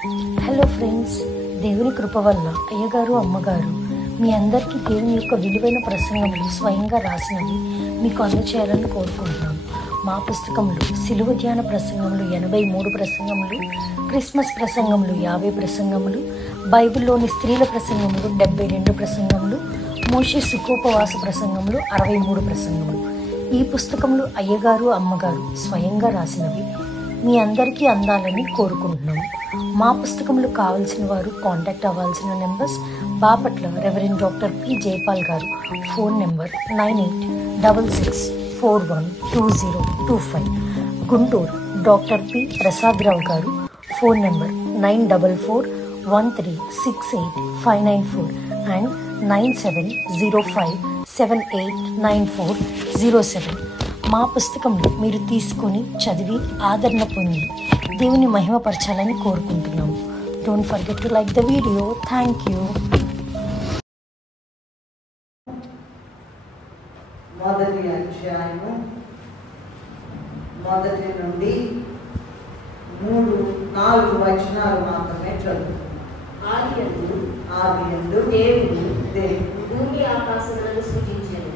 Hello friends, దేవుని కృప వల్ల అయ్యగారు అమ్మగారు మీ అందరికీ దేవుని యొక్క విలువైన ప్రసంగములు స్వయంగా రాసినవి మీకు అందచేయాలని కోరుకుంటున్నాను. మా పుస్తకంలో సిలువ ధ్యాన ప్రసంగములు 83 ప్రసంగములు, క్రిస్మస్ ప్రసంగములు 50 ప్రసంగములు, బైబిల్లోని స్త్రీల ప్రసంగములు 72 ప్రసంగములు, మోషే సుఖోపవాస ప్రసంగములు 63 ప్రసంగములు. ఈ పుస్తకములు అయ్యగారు అమ్మగారు స్వయంగా రాసినవి మీ అందరికీ అందాలని కోరుకుంటున్నాము. మా పుస్తకములు కావాల్సిన వారు కాంటాక్ట్ అవ్వాల్సిన numbers: Bapatla reverend doctor P Jayapal గారు, phone number 9866412025. Guntur doctor P Prasadarao గారు, ఫోన్ నెంబర్ 9413685994 అండ్ 9705789407. మా పుస్తకంలో మీరు తీసుకొని చదివి ఆదరణ పొంది దేవుని మహిమపరచాలని కోరుకుంటున్నాము. Don't forget to like the video. Thank you. మొదటి అధ్యాయము మొదటి నుండి 3-4 వచనాలు మాత్రమే చదువుతున్నాం. ఆదియందు దేవుడు భూమి ఆకాశములను సృజించెను.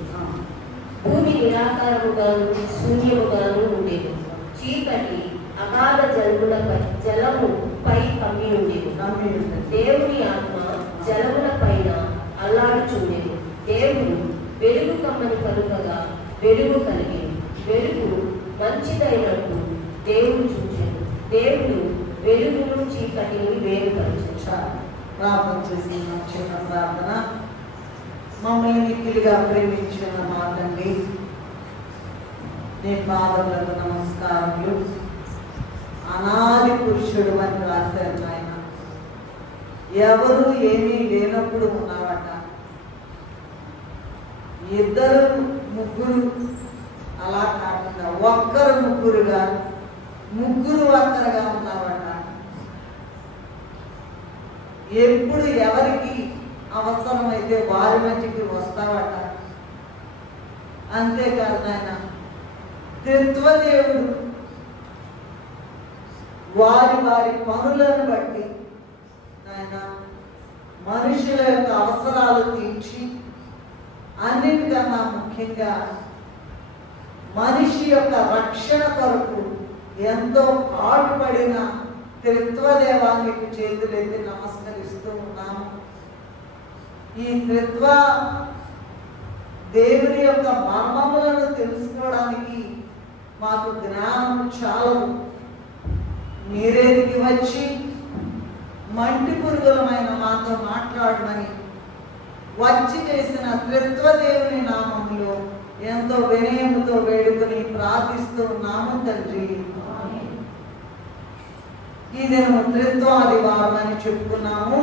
భూమి నిరాకారముగాను శూన్యముగాను ఉండేది. చీకటి అగాధ జలముపై కమ్మి ఉండేది. దేవుని ఆత్మ జలముల పైన అల్లాడుచుండేది. దేవుడు వెలుగు కమ్మని పలుకగా వెలుగు కలిగేది. వెలుగు మంచిదైనట్టు దేవుడు చూచెను. దేవుడు వెలుగును చీకటిని వేరుపరిచాడు. ప్రార్థన చేసి చిన్న ప్రార్థన. మమ్మల్ని మిక్కిలిగా ప్రేమించిన మా తండ్రి, నీ పాదములకు నమస్కారములు. అనాది పురుషుడు అని రాశారు నాయన. ఎవరు ఏమీ లేనప్పుడు ఉన్నావట. 2-3 అలా కాకుండా 1-3గా 3 ఉన్నావట. ఎప్పుడు ఎవరికి అవసరమైతే వారి మధ్యకి వస్తావట. అంతేకాదు నాయన, త్రిత్వదేవుడు వారి వారి పనులను బట్టి నాయన మనుషుల యొక్క అవసరాలు తీర్చి, అన్నిటికన్నా ముఖ్యంగా మనిషి యొక్క రక్షణ కొరకు ఎంతో పాటుపడిన త్రిత్వదేవానికి చేతులెత్తి నమస్కరిస్తూ ఉన్నాము. ఈ త్రిత్వ దేవుని యొక్క మర్మములను తెలుసుకోవడానికి మాకు జ్ఞానం చాలదు. మీరే దిగి వచ్చి మంటి పురుగులమైన మాతో మాట్లాడమని వచ్చి చేసిన త్రిత్వ దేవుని నామములో ఎంతో వినయముతో వేడుకొని ప్రార్థిస్తూ ఉన్నాము తండ్రి. ఈ దినము త్రిత్వాదివారం అని చెప్పుకున్నాము.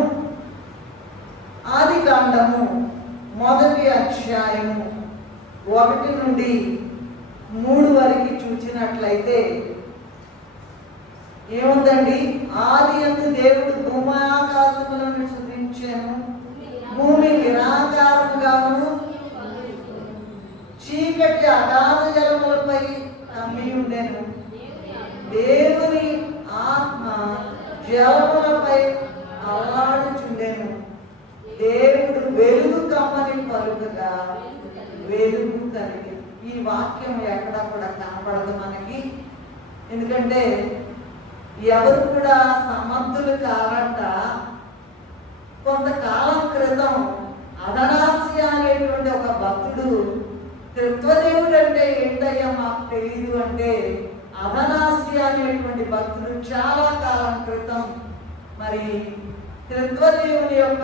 ఆది కాండము మొదటి అధ్యాయము 1 నుండి 3 వరకు చూసినట్లయితే ఏముందండి? ఆదియందు దేవుడు భూమాకాశములను సృజించెను. భూమి నిరాకారముగాను చీకటి అగాధ జలములపై కమ్మి ఉండెను. దేవుని ఆత్మ జలములపై అల్లాడుచుండెను. దేవుడు వెలుగు కమ్మని పలుకగా వెలుగు కలిగి. ఈ వాక్యం ఎక్కడ కూడా కనపడదు మనకి. ఎందుకంటే ఎవరు కూడా సమర్థులు కారంట. కొంతకాలం క్రితం అధనాస్య అనేటువంటి ఒక భక్తుడు, త్రిత్వదేవుడు అంటే ఏంటయ్యా మాకు తెలియదు అంటే, అధనాస్య అనేటువంటి భక్తుడు చాలా కాలం క్రితం మరి త్రిత్వదేవుని యొక్క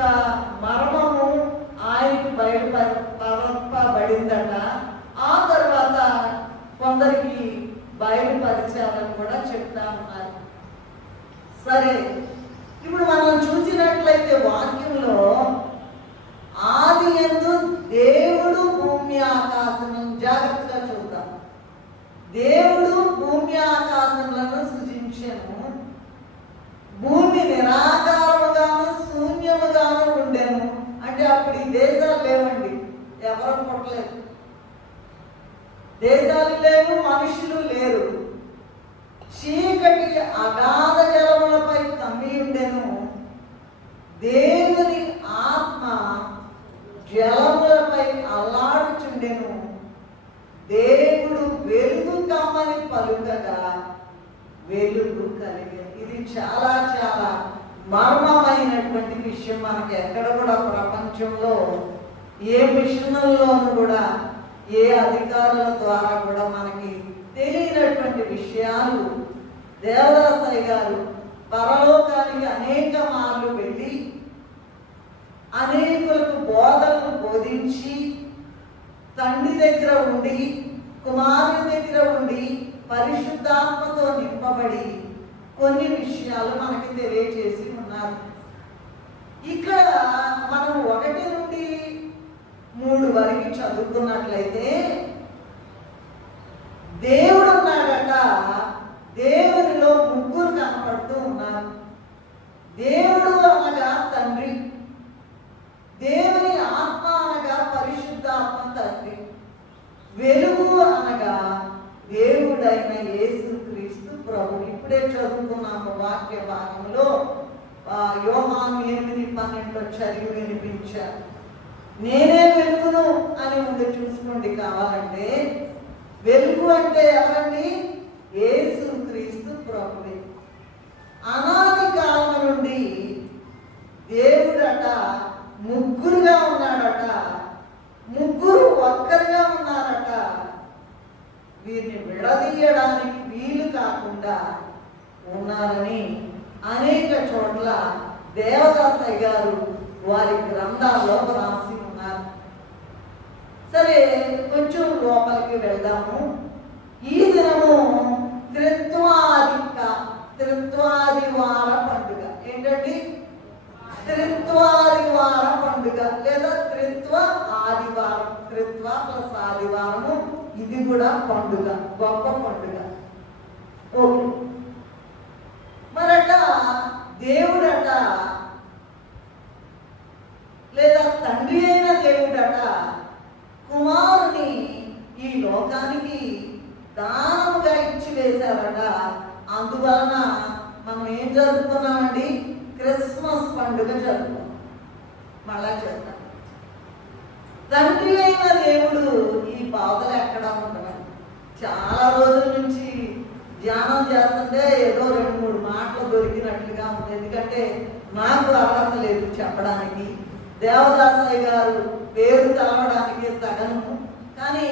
మర్మము ఆయనకు బయలుపరపబడిందట. ఆ తర్వాత కొందరికి బయలుపరిచారని కూడా చెప్తా ఉన్నారు. సరే, ఇప్పుడు మనం చూసినట్లయితే వాక్యంలో ఆదియందు దేవుడు భూమి ఆకాశములను, జాగ్రత్తగా చూద్దాం. దేవుడు భూమి ఆకాశములను సృజించెను. భూమి నిరాకారముగాను శూన్యముగాను ఉండెను. అంటే అప్పుడు ఈ దేశాలు లేవండి, ఎవరు పుట్టలేదు. దేశాలు లేవు, మనుషులు లేరు. చీకటి అగాధ జలములపై కమ్మి ఉండెను. దేవుని ఆత్మ జలములపై అల్లాడుచుండెను. దేవుడు వెలుగు కమ్మని పలుకగా వెలుగు కలిగేది. ఇది చాలా చాలా మర్మమైనటువంటి విషయం. మనకి ఎక్కడ కూడా ప్రపంచంలో ఏ మిషన్లోనూ కూడా ఏ అధికారుల ద్వారా కూడా మనకి తెలియనటువంటి విషయాలు దేవదాసయ్య గారు పరలోకానికి అనేక మార్లు వెళ్ళి అనేకులకు బోధనలు బోధించి తండ్రి దగ్గర ఉండి కుమారుని దగ్గర ఉండి పరిశుద్ధాత్మతో నింపబడి కొన్ని విషయాలు మనకి తెలియజేసి ఉన్నారు. ఇక్కడ మనం 1 నుండి 3 వరకు చదువుకున్నట్లయితే దేవుడు ఉన్నాడట. దేవునిలో 3 కనపడుతూ ఉన్నారు. దేవుడు అనగా తండ్రి, దేవుని ఆత్మ అనగా పరిశుద్ధాత్మ తండ్రి, వెలుగు అనగా దేవుడైన యేసుక్రీస్తు ప్రభు. ఇప్పుడే చదువుకున్నాము వాక్య భాగంలో యోహాను 8:12 చదివి వినిపించారు. నేనే వెలుగును అని ముందు చూసుకోండి కావాలంటే. వెలుగు అంటే ఎవరండి? యేసుక్రీస్తు ప్రభువే. అనాది కాలం నుండి దేవుడట 3గా ఉన్నాడట. 3 ఒక్కరిగా ఉన్నారట. వీరిని విడదీయడానికి వీలు కాకుండా ఉన్నారని అనేక చోట్ల దేవదాసయ్య గారు వారి గ్రంథాల్లో రాసి ఉన్నారు. సరే, కొంచెం లోపలికి వెళ్దాము. ఈ దినము త్రిత్వాదివార పండుగ. ఏంటండి? త్రిత్వాదివార పండుగ లేదా త్రిత్వ ఆదివారం. త్రిత్వ ప్లస్ ఆదివారము, ఇది కూడా పండుగ, గొప్ప పండుగ. ఓకే, మరట దేవుడట లేదా తండ్రి అయిన దేవుడట కుమారుని ఈ లోకానికి దానముగా ఇచ్చి వేశారట. అందువలన మనం ఏం జరుపుకున్నామండి? క్రిస్మస్ పండుగ జరుపుకున్నాం. మళ్ళా చెప్తాం. తండ్రి అయిన దేవుడు ఈ బాధలు ఎక్కడ ఉంటున్నాడు? చాలా రోజుల నుంచి ధ్యానం చేస్తుంటే ఏదో 2-3 మాటలు దొరికినట్లుగా ఉంది. ఎందుకంటే నాకు అర్హత లేదు చెప్పడానికి. దేవదాసయ్య గారు పేరు తెలవడానికి తగను. కానీ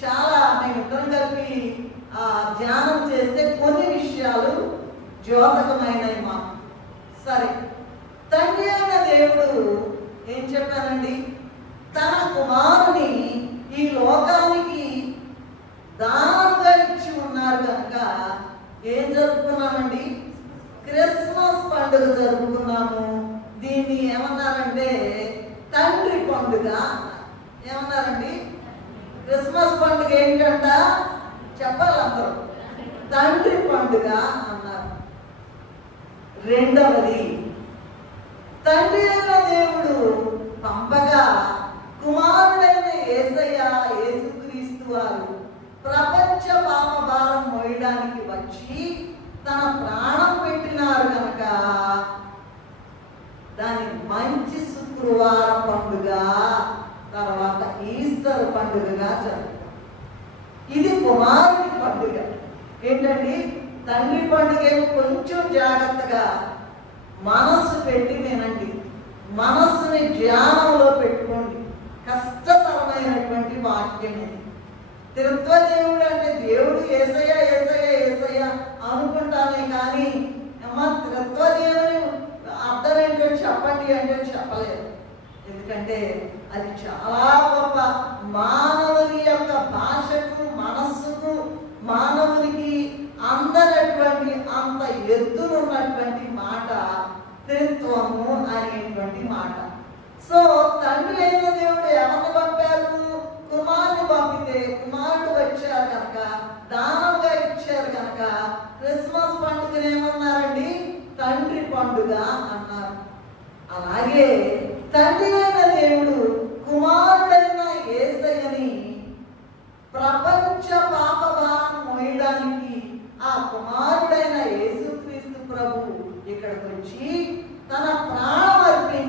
చాలా మేమిద్దరం కలిపి ధ్యానం చేస్తే కొన్ని విషయాలు ద్యోతకమైనవి మాకు. సరే, తండ్రి అయిన దేవుడు ఏం చెప్పానండి? తన కుమారుని ఈ లోకానికి దానంగా ఇచ్చి ఉన్నారు కనుక ఏం జరుపుకున్నామండి? క్రిస్మస్ పండుగ జరుపుకున్నాము. దీన్ని ఏమన్నారంటే తండ్రి పండుగ. ఏమన్నారండి? క్రిస్మస్ పండుగ ఏంటంట? చెప్పాలి అందరూ. తండ్రి పండుగ అన్నారు. రెండవది, తండ్రి అయిన దేవుడు పంపగా కుమారుడైన యేసయ్య యేసుక్రీస్తు వారు ప్రపంచ పాప భారం మోయడానికి వచ్చి తన ప్రాణం పెట్టినారు కనుక దాని మంచి శుక్రవార పండుగ, తర్వాత ఈస్టర్ పండుగగా జరుగుతుంది. ఇది కుమారుని పండుగ. ఏంటండి? తండ్రి పండుగ కొంచెం జాగ్రత్తగా మనస్సు పెట్టి వినండి. మనస్సుని ధ్యానంలో పెట్టుకోండి. కష్టతరమైనటువంటి వాక్యం ఇది. త్రిత్వదేవుడు అంటే దేవుడు యేసయ్య యేసయ్య యేసయ్య అనుకుంటానే కానీ అమ్మ త్రిత్వదేవుని అర్థం ఏంటో చెప్పండి అంటే చెప్పలేదు. ఎందుకంటే అది చాలా గొప్ప. మానవుని యొక్క భాషకు మనస్సుకు మానవునికి అందనటువంటి అంత ఎత్తునున్నటువంటి మాట త్రిత్వము అనేటువంటి మాట. సో తండ్రి అయిన దేవుడు ఎవరిని పంపారు? కుమారుని పంపితే కుమారుడు వచ్చారు కనుక దానంగా ఇచ్చారు కనుక క్రిస్మస్ పండుగను ఏమన్నారండి? తండ్రి పండుగ అన్నారు. అలాగే తండ్రి అయిన దేవుడు కుమారుడైన యేసయ్యని ప్రపంచ పాప భారం మోయడానికి ఆ కుమారుడైన యేసుక్రీస్తు ప్రభు ఇక్కడికి వచ్చి తన ప్రాణం అర్పించి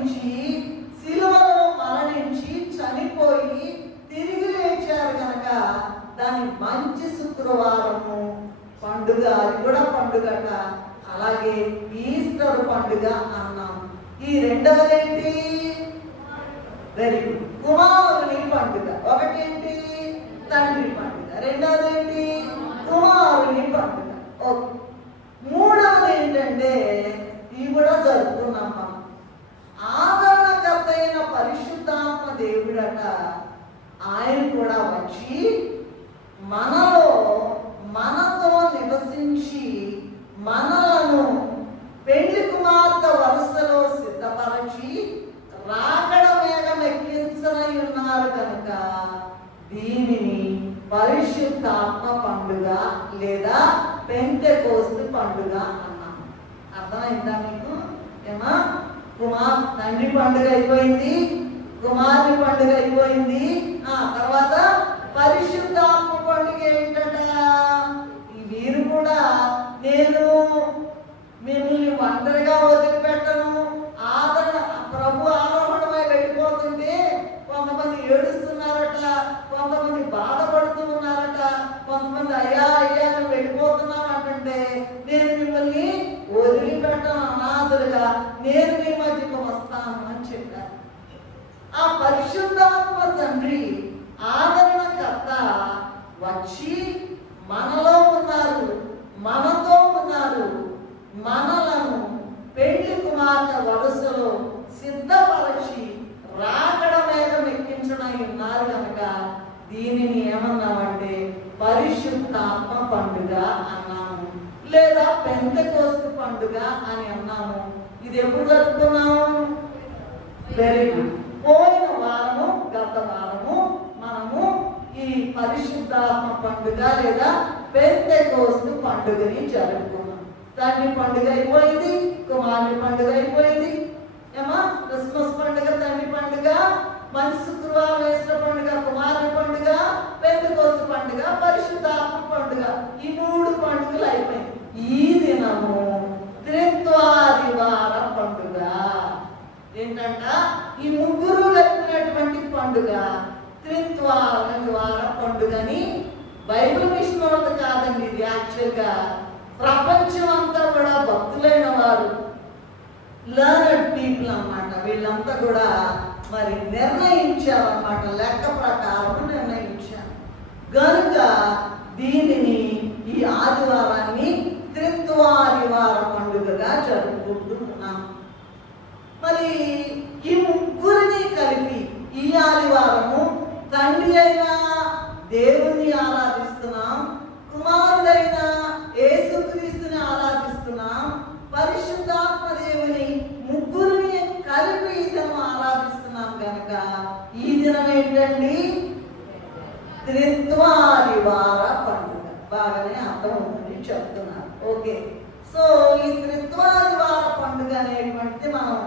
పండుగ, అది కూడా పండుగట. అలాగే ఈస్టర్ పండుగ అన్నాం. ఈ రెండవది ఏంటి? వెరీ గుడ్, కుమారుని పండుగ. ఒకటేంటి? తండ్రి పండుగ. రెండవది ఏంటి? కుమారుని పండుగ. ఓకే. మూడవది ఏంటంటే ఇవి కూడా జరుపుకున్నాం మనం. ఆదరణకర్త అయిన పరిశుద్ధాత్మ దేవుడట, ఆయన కూడా వచ్చి మనతో నివసించి మనలను పెళ్లి కుమార్తె వరుసలో సిద్ధపరచి రాకడ మేఘం ఎక్కించనై ఉన్నారు కనుక దీనిని పరిశుద్ధాత్మ పండుగ లేదా పెంతెకోస్తు పండుగ అన్నాం. అర్థమైందా మీకు? ఏమా, తండ్రి పండుగ అయిపోయింది, కుమారుని పండుగ అయిపోయింది. తర్వాత పరిశుద్ధాత్మ పండుగ ఏంటట? వీరు కూడా నేను మిమ్మల్ని ఒంటరిగా వదిలిపెట్టను, ప్రభు ఆరోహణమై వెళ్ళిపోతుంటే కొంతమంది ఏడుస్తున్నారట, కొంతమంది బాధపడుతూ ఉన్నారట, కొంతమంది అయ్యా అయ్యా నువ్వు వెళ్ళిపోతున్నావు అంటుంటే నేను మిమ్మల్ని వదిలిపెట్టను, అనాథులుగా నేను మీ మధ్యకు వస్తాను అని చెప్పారు. ఆ పరిశుద్ధాత్మ తండ్రి ఆదరణకర్త వచ్చి మనలో ఉన్నారు, మనతో ఉన్నారు, మనలను పెళ్లి కుమార్తె వరుసలో సిద్ధపరచి రాకడ మేఘం ఎక్కించనై ఉన్నారు కనుక దీనిని ఏమన్నామంటే పరిశుద్ధాత్మ పండుగ అన్నాము, లేదా పెంతెకోస్తు పండుగ అని అన్నాము. ఇది ఎప్పుడు జరుపుకున్నాము? Very good. పోయిన వారము, గత వారము మనము ఈ పరిశుద్ధాత్మ పండుగ లేదా పెంతెకోస్తు పండుగని జరుపుకున్నాం. తండ్రి పండుగ అయిపోయింది, కుమారుని పండుగ అయిపోయింది. ఏమా, క్రిస్మస్ పండుగ తండ్రి పండుగ, మంచి శుక్రవారం ఈస్టర్ పండుగ కుమారుని పండుగ, పెంతెకోస్తు పండుగ, పరిశుద్ధాత్మ పండుగ. ఈ 3 పండుగలు అయిపోయింది. ఈ దినము త్రిత్వాదివార పండుగ. ఏంటంట? ఈ ముగ్గురు కలిపినటువంటి పండుగ త్రిత్వాదివార పండుగని బైబిల్ మిషన్ వాళ్ళు కాదండి, ఇది యాక్చువల్గా ప్రపంచం అంతా కూడా భక్తులైన వారు, లర్నడ్ పీపుల్ అన్నమాట. వీళ్ళంతా కూడా మరి నిర్ణయించారన్నమాట, లెక్క ప్రకారం నిర్ణయించారు. కనుక దీనిని ఈ ఆదివారాన్ని త్రిత్వాదివార పండుగగా జరుపుకుంటూ ఉన్నాం. మరి ఈ ముగ్గురిని కలిపి ఈ ఆదివారము తండ్రి అయిన దేవుణ్ణి ఆరాధిస్తున్నాం, కుమారుడైన యేసుక్రీస్తుని ఆరాధిస్తున్నాం, పరిశుద్ధాత్మ దేవుని ముగ్గురిని కలిపి ఈ దినం ఆరాధిస్తున్నాం కనుక ఈ దినం ఏంటండి? త్రిత్వాదివార పండుగ. బాగానే అర్థమవుతుంది చెప్తున్నారు. ఓకే. సో ఈ త్రిత్వాదివార పండుగ అనేటువంటిది మనం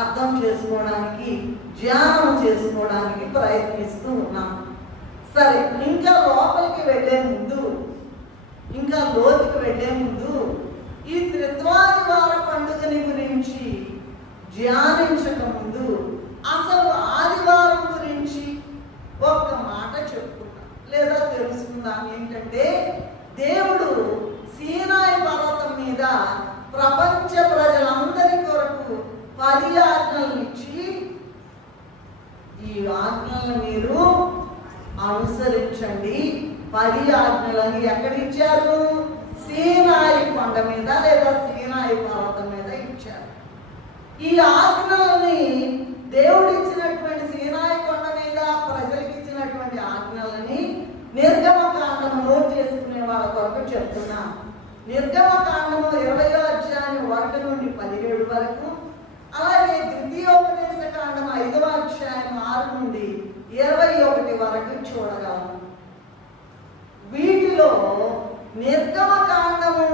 అర్థం చేసుకోవడానికి, ధ్యానం చేసుకోవడానికి ప్రయత్నిస్తూ ఉన్నాం. సరే, ఇంకా లోపలికి వెళ్ళే ముందు, ఇంకా లోతుకి వెళ్ళే ముందు ఈ త్రిత్వాదివార పండుగని గురించి ధ్యానించక ముందు అసలు ఆదివారం గురించి ఒక్క మాట చెప్పుకుందాం లేదా తెలుసుకుందాం. ఏంటంటే దేవుడు సీనాయి పర్వతం మీద ప్రపంచ ప్రజలందరి కొరకు 10 ఆజ్ఞలను ఇచ్చి ఈ ఆజ్ఞలను మీరు అనుసరించండి. 10 ఆజ్ఞలను ఎక్కడ ఇచ్చారు? సీనాయి కొండ మీద లేదా సీనాయి పర్వతం మీద ఇచ్చారు. ఈ ఆజ్ఞలని దేవుడు ఇచ్చినటువంటి సీనాయి కొండ మీద ప్రజలకు ఇచ్చినటువంటి ఆజ్ఞలని నిర్గమకాండము నోట్ చేసుకునే వాళ్ళ కొరకు చెప్తున్నా. నిర్గమకాండము 20వ అధ్యాయం 1 నుండి 17 వరకు, అలాగే ద్వితీయోపదేశ కాండం 5వ అధ్యాయం 6 నుండి 21 వరకు చూడగలము. వీటిలో నిర్గమకాండము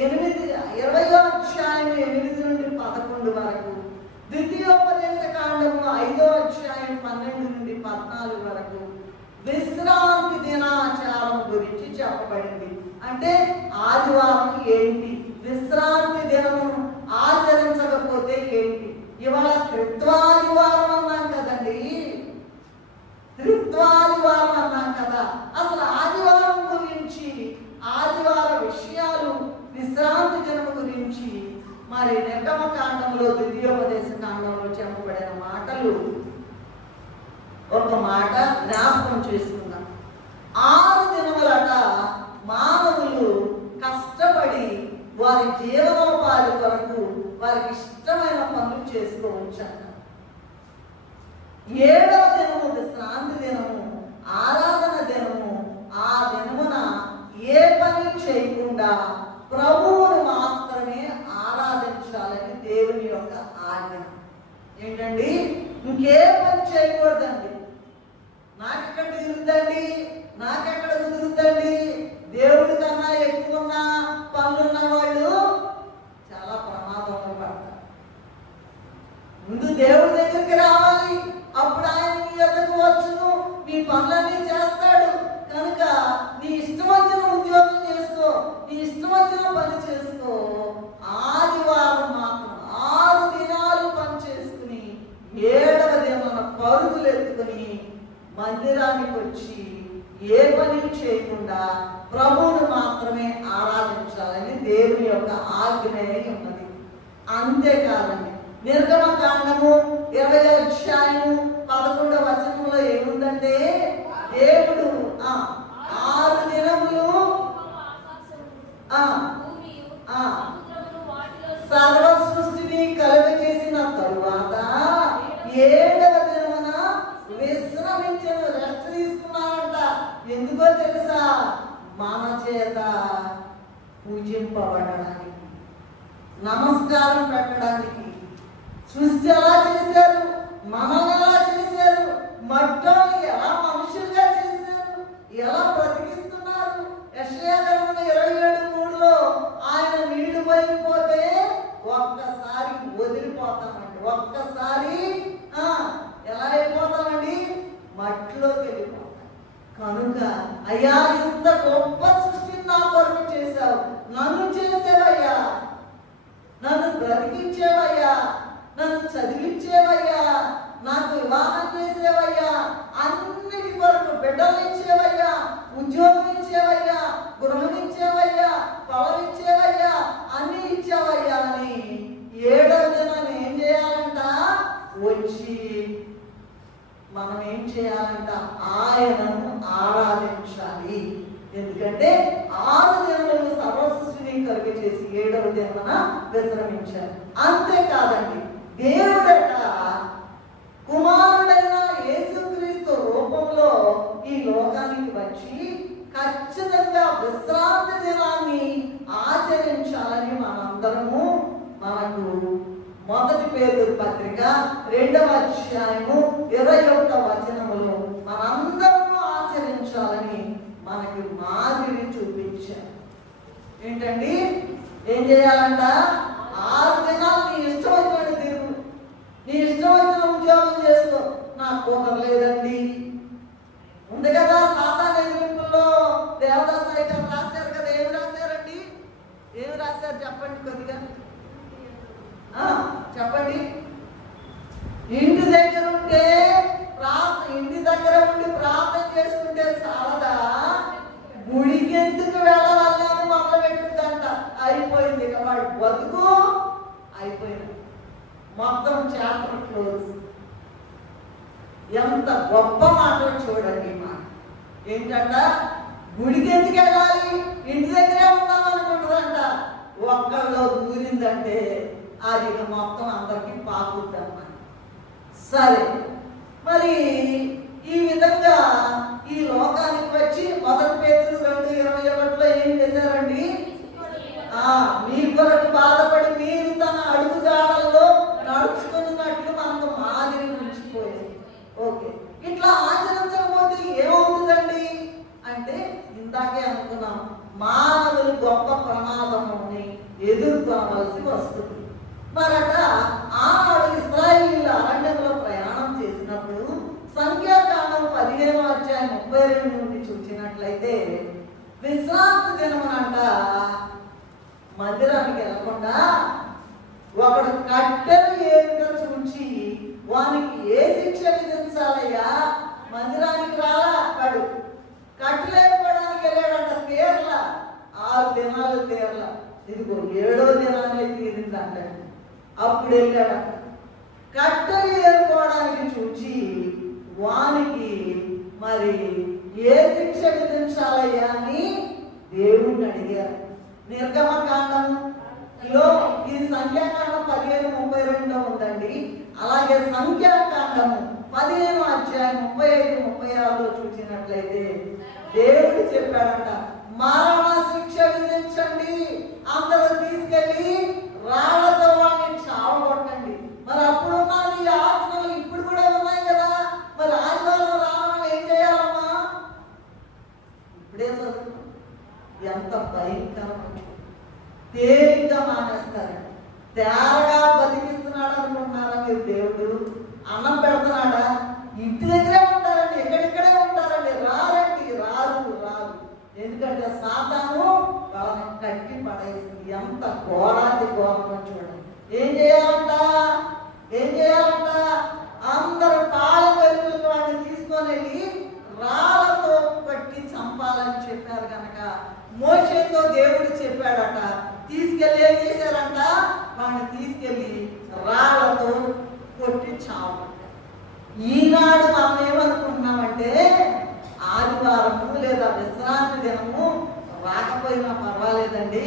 20వ అధ్యాయం 8 నుండి 11 వరకు, ద్వితీయోపదేశ కాండము 5వ అధ్యాయం 12 నుండి 14 వరకు విశ్రాంతి దినాచారం గురించి చెప్పబడింది. అంటే ఆదివారం ఏంటి, విశ్రాంతి దినము ఆచరించకపోతే ఏంటి. ఇవాళ త్రిత్వాదివారం అన్నాం కదండి, త్రిత్వాదివారం అన్నాం కదా. అసలు ఆదివారం గురించి మరి నిర్గమకాండంలో ద్వితీయోపదేశ కాండంలో చెప్పబడిన మాటలు ఒక మాట జ్ఞాపకం చేసుకుందాం. 6 దినములట మానవులు కష్టపడి వారి జీవనోపాధి కొరకు వారికి ఇష్టమైన పనులు చేసుకోవచ్చట. 7వ దినము విశ్రాంతి దినము, ఆరాధన దినము. ఆ దినమున ఏ పని చేయకుండా ప్రభువును మాత్రమే ఆరాధించాలని దేవుని యొక్క ఆజ్ఞ. ఏంటండి? ఇంకే పని చేయకూడదండి. నాకెక్కడ కుదురుద్దండి, నాకెక్కడ కుదురుద్దండి. దేవుడి కన్నా ఎక్కువ ఉన్న పనులున్న వాళ్ళు చాలా ప్రమాదంలో పడతారు. ముందు దేవుడి దగ్గరికి రావాలి, అప్పుడు ఆయన మీ యొద్దకు వచ్చును, మీ పనులన్నీ చేస్తాడు. కనుక నీ ఇష్టం వచ్చిన ఉద్యోగం చేసుకో, నీ ఇష్టం వచ్చిన పని చేసుకో. ఆదివారం మాత్రం 6 దినాలు పని చేసుకుని 7వ దినాన పరుగులు ఎత్తుకుని మందిరానికి వచ్చి ఏ పని చేయకుండా ప్రభువును మాత్రమే ఆరాధించాలని దేవుని యొక్క ఆజ్ఞ ఉన్నది. అంతేకాదండి, నిర్గమకాండము 20వ అధ్యాయము 11వ వచనంలో ఏముందంటే, దేవుడు 6 దినములు సర్వ సృష్టిని కలుగజేసిన తరువాత 7వ దినమున విశ్రమించను, రెస్ట్ తీసుకున్నారంట. ఎందుకో తెలుసా? మన చేత పూజింపబడడానికి, నమస్కారం పెట్టడానికి. సృష్టి ఎలా చేశారు, మనల్ని ఎలా చేశారు, మట్టోని ఎలా మనుషులుగా చేశారు, ఎలా బ్రతికిస్తున్నారు. యెషయా గ్రంథం 27:3లో ఆయన నీళ్లు పోయిపోతే ఒక్కసారి వదిలిపోతామండి. ఒక్కసారి ఎలా అయిపోతామండి? మట్టిలోకి వెళ్ళిపోతాం. కనుక అయ్యా, ఇంత గొప్ప సృష్టిని నా కొరకు చేశావు, నన్ను చేసేవయ్యా, నన్ను బ్రతికించేవయ్యా, నన్ను చదివించేవయ్యా, నాకు వివాహం చేసేవయ్యా, అన్నిటి కొరకు బిడ్డలు ఇచ్చేవయ్యా, ఉద్యోగం ఇచ్చేవయ్యా, గృహం ఇచ్చేవయ్యా, పొలం ఇచ్చేవయ్యా, అన్ని ఇచ్చేవయ్యా అని 7వ దినాన్ని ఏం చేయాలంట? వచ్చి మనం ఏం చేయాలంట? ఆయనను ఆరాధించాలి. ఎందుకంటే 6 దినములు సర్వ సృష్టిని కలుగ చేసి 7వ దినమున విశ్రమించారు. అంతేకాదండి, దేవుడట కుమారుడైన యేసుక్రీస్తు రూపంలో ఈ లోకానికి వచ్చి ఖచ్చితంగా విశ్రాంతి దినాన్ని ఆచరించాలని మనందరము, మనకు 1 పేతురు పత్రిక 2వ అధ్యాయము 21వ వచనములో మనందరము ఆచరించాలని మనకి మాదిరి చూపించారు. ఏంటండి? ఏం చేయాలంట? 6 దినాలు నీ ఇష్టం వచ్చిన తిరుగు, నీ ఇష్టం వచ్చిన ఉద్యోగం చేసుకో. నాకు కుదరలేదండి. ఉంది కదా సాతాను ఎదిరింపుల్లో దేవదాస్ గారు రాశారు కదా. ఏమి రాశారండి? ఏమి రాశారు చెప్పండి కొద్దిగా, చెప్పండి. ఇంటి దగ్గర ఉంటే ఇంటి దగ్గర ఉండి ప్రార్థన చేసుకుంటే చాలదా, గుడికి ఎందుకు వెళ్ళాలని మొదలు పెట్టిందంట. అయిపోయింది ఇక వాడు బతుకు అయిపోయింది, మొత్తం చాప్టర్ క్లోజ్. ఎంత గొప్ప మాటలు చూడండి. మాట ఏంటంట? గుడికి ఎందుకు వెళ్ళాలి, ఇంటి దగ్గరే ఉందాం అనుకుంటుందంట. ఒక్కళ్ళలో దూరిందంటే అది మొత్తం అందరికి పాకుద్దమ్మా. సరే, మరి ఈ విధంగా ఈ లోకానికి వచ్చి 1 పేతురు 2:21లో ఏం చేశారండి? మీ కొరకు బాధపడి మీరు తన అడుగుజాడల్లో నడుచుకున్నట్లు మనకు మాదిరి ఉంచిపోయింది. ఓకే, ఇట్లా ఆచరించకపోతే ఏమవుతుందండి అంటే, ఇందాకే అనుకున్నాం, మానవులు గొప్ప ప్రమాదముని ఎదుర్కోవలసి వస్తుంది. మరట ఆనాడు ఇశ్రాయేలీయులు అరణ్యంలో ప్రయాణం చేసినప్పుడు సంఖ్యాకాండం 15వ అధ్యాయం 32 నుండి చూసినట్లయితే, విశ్రాంతి దినమునంట మందిరానికి వెళ్ళకుండా ఒకడు కట్టెలు ఏరుగా చూచి వానికి ఏ శిక్ష విధించాలయ్యా? మందిరానికి రాలా, వాడు కట్టెలు ఏరుకోవడానికి వెళ్ళాడంట. తీరల 6 దినాలు తీరల. ఇదిగో 7వ దినాన్ని తీరిందా? అంటాడు. అప్పుడు వెళ్ళాడు. కట్టెలు ఏరుకోవడానికి చూచి వానికి మరి ఏ శిక్ష విధించాలయ్యా అని దేవుణ్ణి అడిగారు. నిర్గమకాండంలో ఈ సంఖ్యాకాండం 15:32 ఉందండి. అలాగే సంఖ్యాకాండము 15 అధ్యాయం 35-36 చూసినట్లయితే దేవుడు చెప్పాడంట, మరణ శిక్ష విధించండి, అందరూ తీసుకెళ్ళి రాళ్లతో వాడిని చావగొట్టండి. మరి అప్పుడు ఉన్నది ఈ ఆత్మలు ఇప్పుడు కూడా ఉన్నాయి కదా. మరి ఆదివారం రావాలని ఏం చేయాలమ్మా? ఇప్పుడే చదువు. ఎంత భయంకరమైన తేలిగ్గా మానేస్తారు. తేరగా బతికిస్తున్నాడు అనుకుంటున్నారా మీరు? దేవుడు అన్నం పెడుతున్నాడా? ఇంటి దగ్గరే ఉంటారండి, ఎక్కడెక్కడే ఉంటారండి. రారండి, రారు. ఎందుకంటే సాతాను వాళ్ళని కట్టి పడేసింది. ఎంత ఘోరాది ఘోరమో చూడండి. ఏం చేయాలంట? అందరూ కాళ్ళ వెలుగులు వాడిని తీసుకొని వెళ్ళి రాళ్ళతో కట్టి చంపాలని చెప్పారు కనుక మోషేతో దేవుడు చెప్పాడట. తీసుకెళ్ళి ఏం చేశారంట? వాడిని తీసుకెళ్ళి రాళ్ళతో కొట్టి చావట. ఈనాడు మనం ఏమనుకుంటున్నామంటే ఆదివారము లేదా విశ్రాంతి దినము రాకపోయినా పర్వాలేదండి,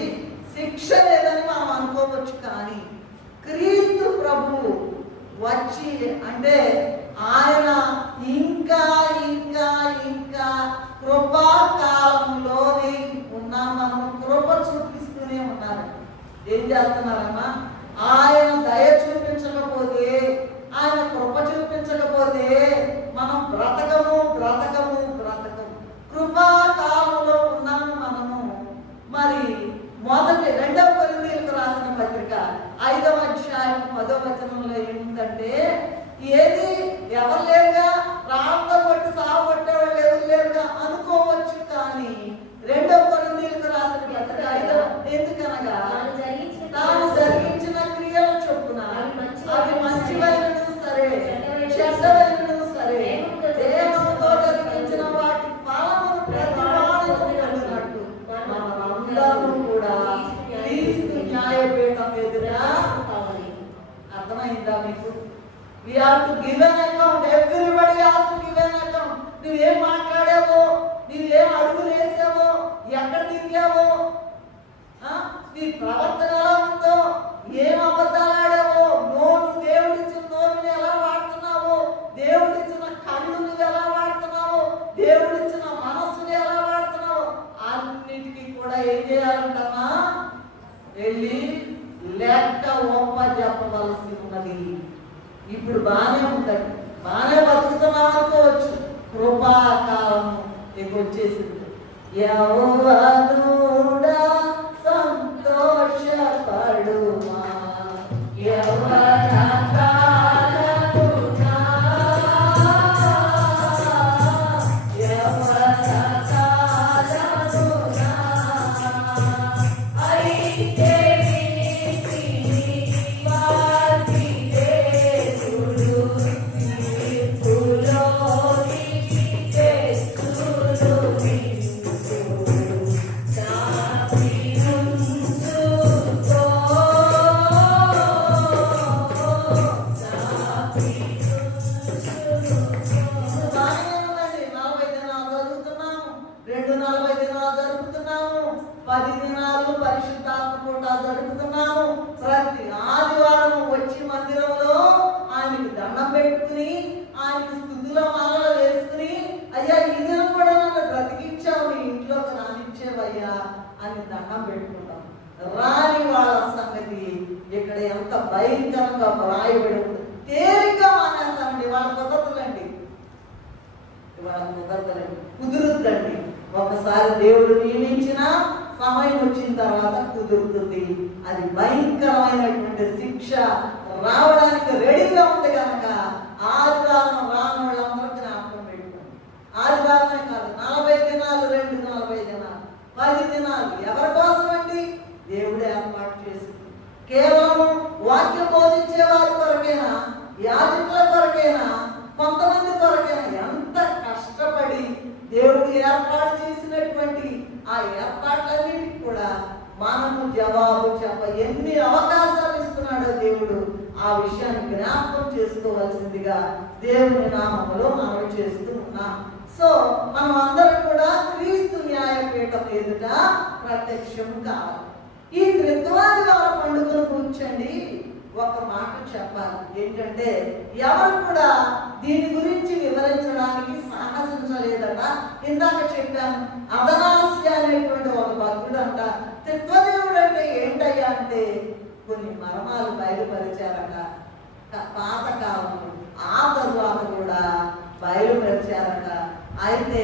శిక్ష లేదని మనం అనుకోవచ్చు. కానీ క్రీస్తు ప్రభువు వచ్చి అంటే ఆయన ఇంకా కృపాకాలంలోనే ఉన్నాం. మనం కృప చూపిస్తూనే ఉన్నారు. ఏం చేస్తున్నారమ్మా? ఆయన దయ చూపించకపోతే, ఆయన కృప చూపించకపోతే మనం బ్రతకము. కృపాకాలంలో ఉన్నాము మనము. మరి మొదటి 2వ కొరింథీయులకు రాసిన పత్రిక 5వ అధ్యాయం 10వ వచనంలో ఏముందంటే, ఏది ఎవరు లేరుగా, రాళ్ళతో కొట్టి సావగొట్టేవాళ్ళు ఎవరు లేరుగా అనుకోవచ్చు. కానీ 2వ కొరింథీయులకు రాసిన పత్రిక 5వ, ఎందుకనగా తాను జరిగించిన క్రియల చొప్పున అవి మంచివైనను సరే చెడ్డవైనను సరే దేవునితో జరిగించిన వాటి ఫలమును ప్రతివాడుకున్నట్టు మనమందరూ కూడా క్రీస్తు న్యాయపీఠం ఎదురా. అర్థమైందా మీకు? We have to give an account. Everybody has to give an account. నువ్వేం మాట్లాడావో, నువ్వేం అడుగులు వేసావో, ఎక్కడ తిరిగావో, నీ ప్రవర్తన ఎలా ఉందో, ఏం అబద్ధాలు ఆడావో, దేవుడిచ్చిన నోరుని ఎలా వాడుతున్నావో, దేవుడిచ్చిన కళ్ళు నువ్వు ఎలా వాడుతున్నావో, దేవుడిచ్చిన మనస్సుని ఎలా వాడుతున్నావో, అన్నిటికీ కూడా ఏం చేయాలంటమ్మా? వెళ్ళి లెక్క ఒప్ప చెప్పవలసి ఉన్నది. ఇప్పుడు బాగానే ఉందండి, బాగానే బతుకుతున్నాం అనుకోవచ్చు. కృపాకాలం నీకు వచ్చేసింది. యవ్వనుడా సంతోషపడుమా, యవ్వన కాలమున, యవ్వన కాలమున అయితే జరుపుతున్నాము. ప్రతి ఆదివారం వచ్చి మందిరంలో ఆయనకి దండం పెట్టుకుని, ఆయనకి స్తుతుల మాలలు వేసుకుని, అయ్యా ఈ దినం కూడా నన్ను బ్రతికించావు, నీ ఇంట్లోకి రానిచ్చేవయ్యా అని దండం పెట్టుకుంటాం. రాని వాళ్ళ సంగతి ఇక్కడ ఎంత భయంకరంగా రాయబడి ఉంటుంది. తేలిగ్గా మానేస్తామండి. వాళ్ళ కుదరదులండి, కుదురుద్దండి. ఒకసారి దేవుడు నియమించిన సమయం వచ్చిన తర్వాత కుదురుతుంది. అది భయంకరమైనటువంటి శిక్ష రావడానికి రెడీగా ఉంది కనుక ఆదివారం రాని వాళ్ళందరూ జ్ఞాపకం పెట్టుకోండి. ఆదివారమే కాదు, 40 దినాలు, 40 దినాలు, 10 దినాలు ఎవరి కోసం అండి? దేవుడే ఏర్పాటు చేసింది. కేవలం వాక్యం బోధించే వారి కొరకేనా, యాజకుల కొరకేనా, కొంతమంది కొరకేనా? ఎంత కష్టపడి దేవుడు ఏర్పాటు చేసినటువంటి ఆ ఏర్పాట్లన్నిటికీ కూడా మనము జవాబు చెప్ప ఎన్ని అవకాశాలు ఆ విషయాన్ని జ్ఞాపకం చేసుకోవాల్సిందిగా దేవుని నామములో మనవి చేస్తూ ఉన్నాం. సో మనం అందరం కూడా క్రీస్తు న్యాయపీఠం ఎదుట ప్రత్యక్షం కావాలి. ఈ త్రిత్వాదివార పండుగను కూర్చండి ఒక మాట చెప్పాలి. ఏంటంటే ఎవరు కూడా దీని గురించి వివరించడానికి సాహసించలేదట. ఇందాక చెప్పాను, అదనాస్య అనేటువంటి ఒక భక్తుడు అంట త్రిత్వదేవుడు అంటే ఏంటయ్యా అంటే కొన్ని మర్మాలు బయలుపరిచారట పాతకాలంలో. ఆ తరువాత కూడా బయలుపరిచారట. అయితే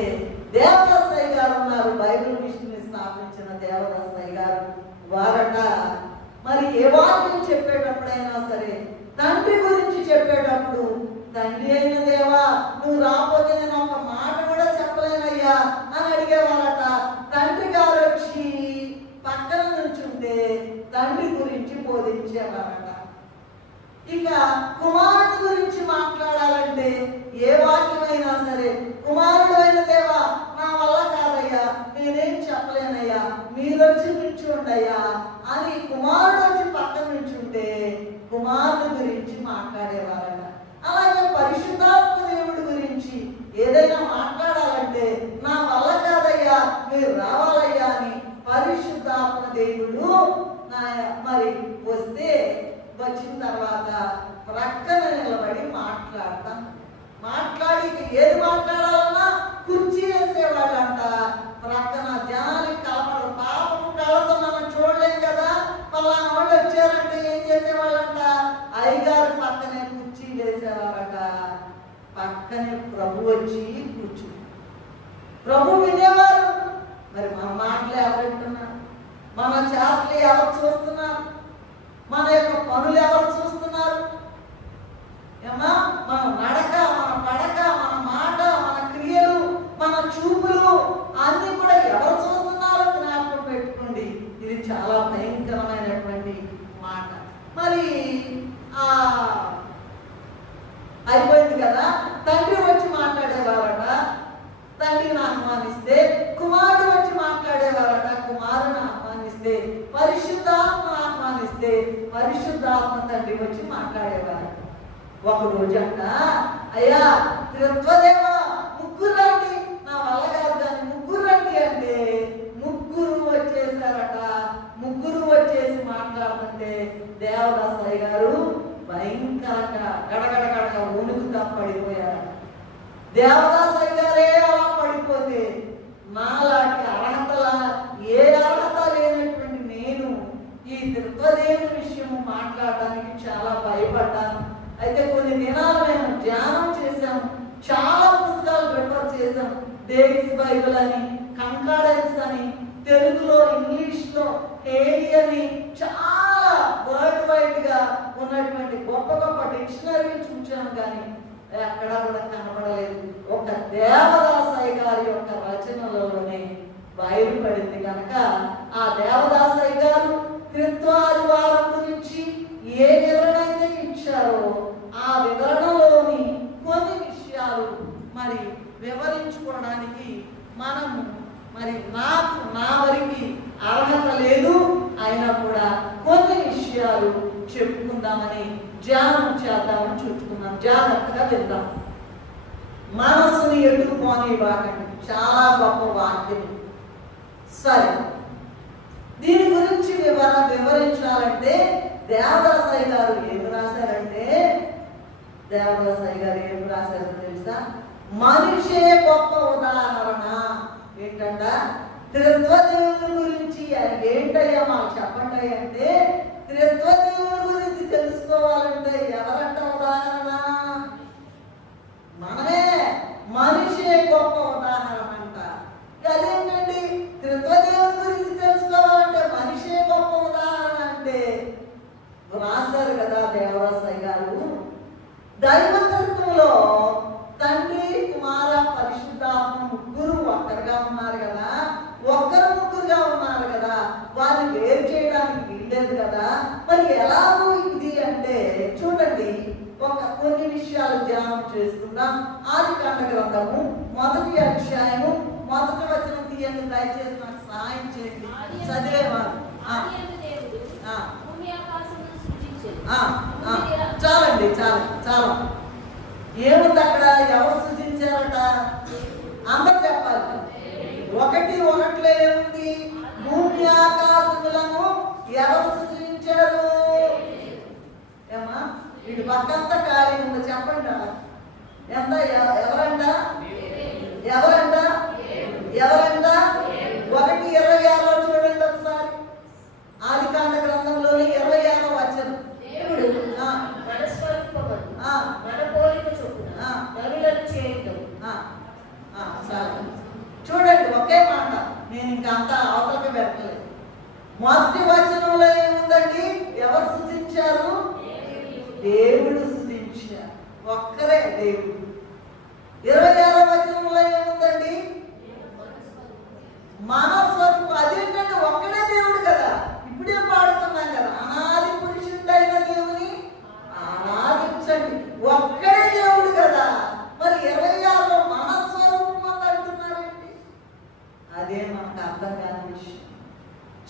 దేవదాసయ్య గారు ఉన్నారు, బైబిల్ మిషన్ని స్థాపించిన దేవదాసయ్య గారు. వారట మరి ఏ వాక్యం చెప్పేటప్పుడైనా సరే తండ్రి గురించి చెప్పేటప్పుడు, తండ్రి అయిన దేవా నువ్వు రాకపోతే నేను ఒక మాట కూడా చెప్పలేనయ్యా అని అడిగేవారట. తండ్రి గారు వచ్చి పక్కన నుంచుంటే తండ్రి గురించి బోధించేవారట. ఇక కుమారుడు గురించి మాట్లాడాలంటే ఏ వాక్యమైనా సరే, కుమారుడు అయిన దేవా నా వల్ల కాదయ్యా, నేనేం చెప్పలేనయ్యా, మీరు వచ్చి నిల్చుండయ్యా అని కుమారుడు వచ్చి పక్కన నిల్చుంటే కుమారుడు గురించి మాట్లాడేవారట. అలాగే పరిశుద్ధాత్మ దేవుడి గురించి ఏదైనా మాట్లాడాలంటే నా వల్ల కాదయ్యా, మీరు రావాలయ్యా అని పరిశుద్ధాత్మ దేవుడు మరి వస్తే వచ్చిన తర్వాత ప్రక్కన నిలబడి మాట్లాడతాం. మాట్లాడి ఏది మాట్లాడాలన్నా కుర్చీ వేసేవాళ్ళంట. ప్రక్కన జనానికి కలపడం, పాపం కలతో మనం చూడలేం కదా. పలానా వాళ్ళు వచ్చారంటే ఏం చేసేవాళ్ళంట, అయ్యగారు పక్కనే కుర్చీ వేసేవారట. పక్కనే ప్రభు వచ్చి కూర్చుని ప్రభు వినేవారు. మరి మన మాటలు ఎవరు వింటున్నారు, మన చేతలు ఎవరు చూస్తున్నారు, మన యొక్క పనులు ఎవరు చూస్తున్నారు, ఏమా మన నడక, మన పడక, మన మాట, మన క్రియలు, మన చూపులు అన్ని కూడా ఎవరు చూస్తున్నారో జ్ఞాపకం పెట్టుకోండి. ఇది చాలా భయంకరమైనటువంటి మాట. మరి అయిపోయింది కదా. తండ్రి వచ్చి మాట్లాడేవారట, తండ్రిని ఆహ్వానిస్తే. కుమారుడు వచ్చి మాట్లాడేవారట, కుమారుని ఆహ్వానిస్తే. పరిశుద్ధాత్మ ఆహ్వానిస్తే పరిశుద్ధాత్మ తండ్రి వచ్చి మాట్లాడేవారట. ఒక రోజంట, అయ్యా త్రిత్వదేవ ముగ్గురు రండి, నా వల్ల కాదు కానీ ముగ్గురు రండి అంటే ముగ్గురు వచ్చేసారట. ముగ్గురు వచ్చేసి మాట్లాడుతుంటే దేవదాసయ్య గారు భయంకరంగా గడగడగడగా వణుకుతా పడిపోయారట. దేవదాసయ్య గారే అలా పడిపోతే నాలాంటి ఏ అర్హత లేనటువంటి నేను ఈ త్రిత్వదేవుని విషయము మాట్లాడడానికి చాలా భయపడ్డాను. అయితే కొన్ని దినాలు మేము ధ్యానం చేశాము, చాలా పుస్తకాలు రిఫర్ చేశాం. డేవిస్ బైబిల్ అని, కంకాడెన్స్ అని, తెలుగులో ఇంగ్లీష్లో హేలి అని చాలా వరల్డ్ వైడ్ గా ఉన్నటువంటి గొప్ప గొప్ప డిక్షనరీలు చూచాం, కానీ ఎక్కడా కూడా కనబడలేదు. ఒక దేవదాసయ్య గారి యొక్క రచనలోనే బయలుపడింది. కనుక ఆ దేవదాసయ్య గారు త్రిత్వాదివారం గురించి ఏ వివరణ అయితే ఇచ్చారో ఆ వివరణలోని కొన్ని విషయాలు మరి వివరించుకోవడానికి మనము మరి నా వరకు అర్హత లేదు, అయినా కూడా కొన్ని విషయాలు చెప్పుకుందామని ధ్యానం చేద్దామని చూసుకున్నాం. జాగ్రత్తగా విందాం. మనస్సుని ఎదుర్కొని వాకండి, చాలా గొప్ప వాక్యం. సరే, దీని గురించి వివరించాలంటే దేవదాసయ్య గారు ఏం రాశారంటే, దేవదాసయ్య గారు ఏం రాశారో తెలుసా? మనిషే గొప్ప ఉదాహరణ. ఏంటంట? త్రిత్వదేవుని గురించి ఏంటయ్యా మాకు చెప్పండి అంటే, త్రిత్వదేవుని గురించి తెలుసుకోవాలంటే ఎవరంట ఉదాహరణ? మనమే. మనిషే గొప్ప ఉదాహరణ అంట. అదేంటండి, త్రిత్వదేవుని గురించి తెలుసుకోవాలంటే మనిషే గొప్ప ఉదాహరణ అంటే రాశారు కదా దేవదాసయ్య గారు. దైవతత్వంలో తండ్రి, కుమార, పరిశుద్ధాత్మ ముగ్గురు ఒక్కరుగా ఉన్నారు కదా. ఒక్కరు ముగ్గురుగా ఉన్నారు కదా, వారిని వేరు చేయడానికి వీల్లేదు కదా. మరి ఎలాగో ఇది అంటే చూడండి, కొన్ని విషయాలు ధ్యానం చేసుకుందాం. ఆదికాండ గ్రంథము 1వ అధ్యాయము 1వ వచనం తీయండి దయచేసి, నాకు సహాయం చేయండి. చదివేవారు చాలండి, చాలా. ఏముంది అక్కడ? ఎవరు సృజించారట? అందరు చెప్పాలి. ఒకటిలో ఏముంది? భూమి ఆకాశములను ఎవరు సృజించారు? ఏమా వీటి పక్కంతా ఖాళీ ఉందో చెప్పండి. ఎంత? ఎవరంట? 1:26 చూడండి ఒకసారి. ఆదికాండ గ్రంథంలోని 26వ వచనం. దేవుడు మన స్వరూపమందు మన పోలిక చొప్పున నరులను చేయును. చూడండి, ఒకే మాట. నేను ఇంకా అంతా అవతలకి పెట్టలేదు. మొదటి వచనంలో ఏముందండి? ఎవరు సృజించారు? దేవుడు సృజించారు. ఒక్కరే దేవుడు. 26వ వచనంలో ఏముందండి? మన స్వరూపం. అదేంటంటే ఒక్కడే దేవుడు కదా. ఇప్పుడే పాడుతున్నాం కదా, అనాది పురుషుడైన దేవుని ఆరాధించండి. ఒక్కడే దేవుడు కదా. మరి 26లో మన స్వరూపం అంటున్నారండి. అదే మనకు అర్థం కాని విషయం.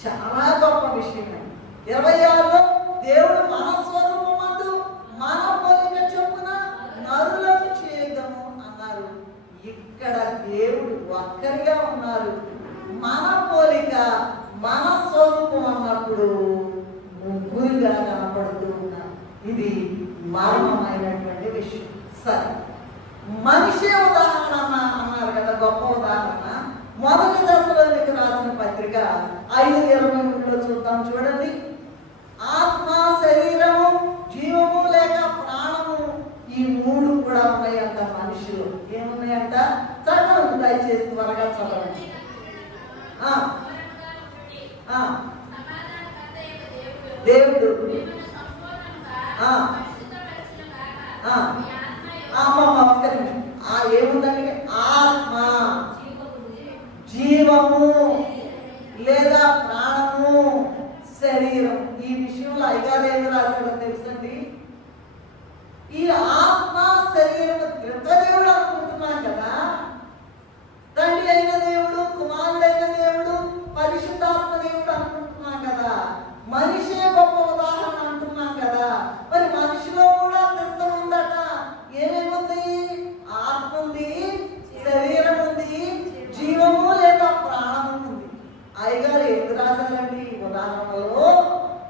చాలా గొప్ప విషయం అండి. 26లో దేవుడు మన స్వరూపమందు మన పోలిక చొప్పున నరులను చేయదము అన్నారు. ఇక్కడ దేవుడు ఒక్కరిగా ఉన్నారు. మన పోలిక మన స్వరూపం అన్నప్పుడు ముగ్గురుగా కనపడుతూ ఉన్నారు. ఇది మర్మమైనటువంటి విషయం. సరే, మనిషే ఉదాహరణ అన్నారు కదా, గొప్ప ఉదాహరణ. మొదటి దశలోనికి రాసిన పత్రిక 5:23లో చూద్దాం. చూడండి. ఆత్మ, శరీరము, జీవము లేక ప్రాణము, ఈ మూడు కూడా ఉన్నాయంట మనిషిలో. ఏమున్నాయంట? చదవండి దయచేసి, త్వరగా చదవండి. దేవుడు అమ్మమ్మ ఒక్క నిమిషం. ఏముందండి? ఆత్మ, జీవము లేదా ప్రాణము, శరీరం. ఈ విషయంలో అయ్యగారు ఏమి రాశాడో తెలుసండి? ఈ ఆత్మ, శరీరం త్రిత్వదేవుడు అనుకుంటున్నాం కదా. తండ్రి అయిన దేవుడు, కుమారుడైన దేవుడు, పరిశుద్ధాత్మ దేవుడు అనుకుంటున్నాం కదా. మనిషే గొప్ప ఉదాహరణ అంటున్నాం కదా. మరి మనిషిలో కూడా త్రిత్వం ఉందట. ఏమేముంది? ఆత్మ ఉంది, శరీరం ఉంది, జీవము లేదా ప్రాణం ఉంది. అయ్యగారు ఎందుకు రాశారండి ఈ ఉదాహరణలో?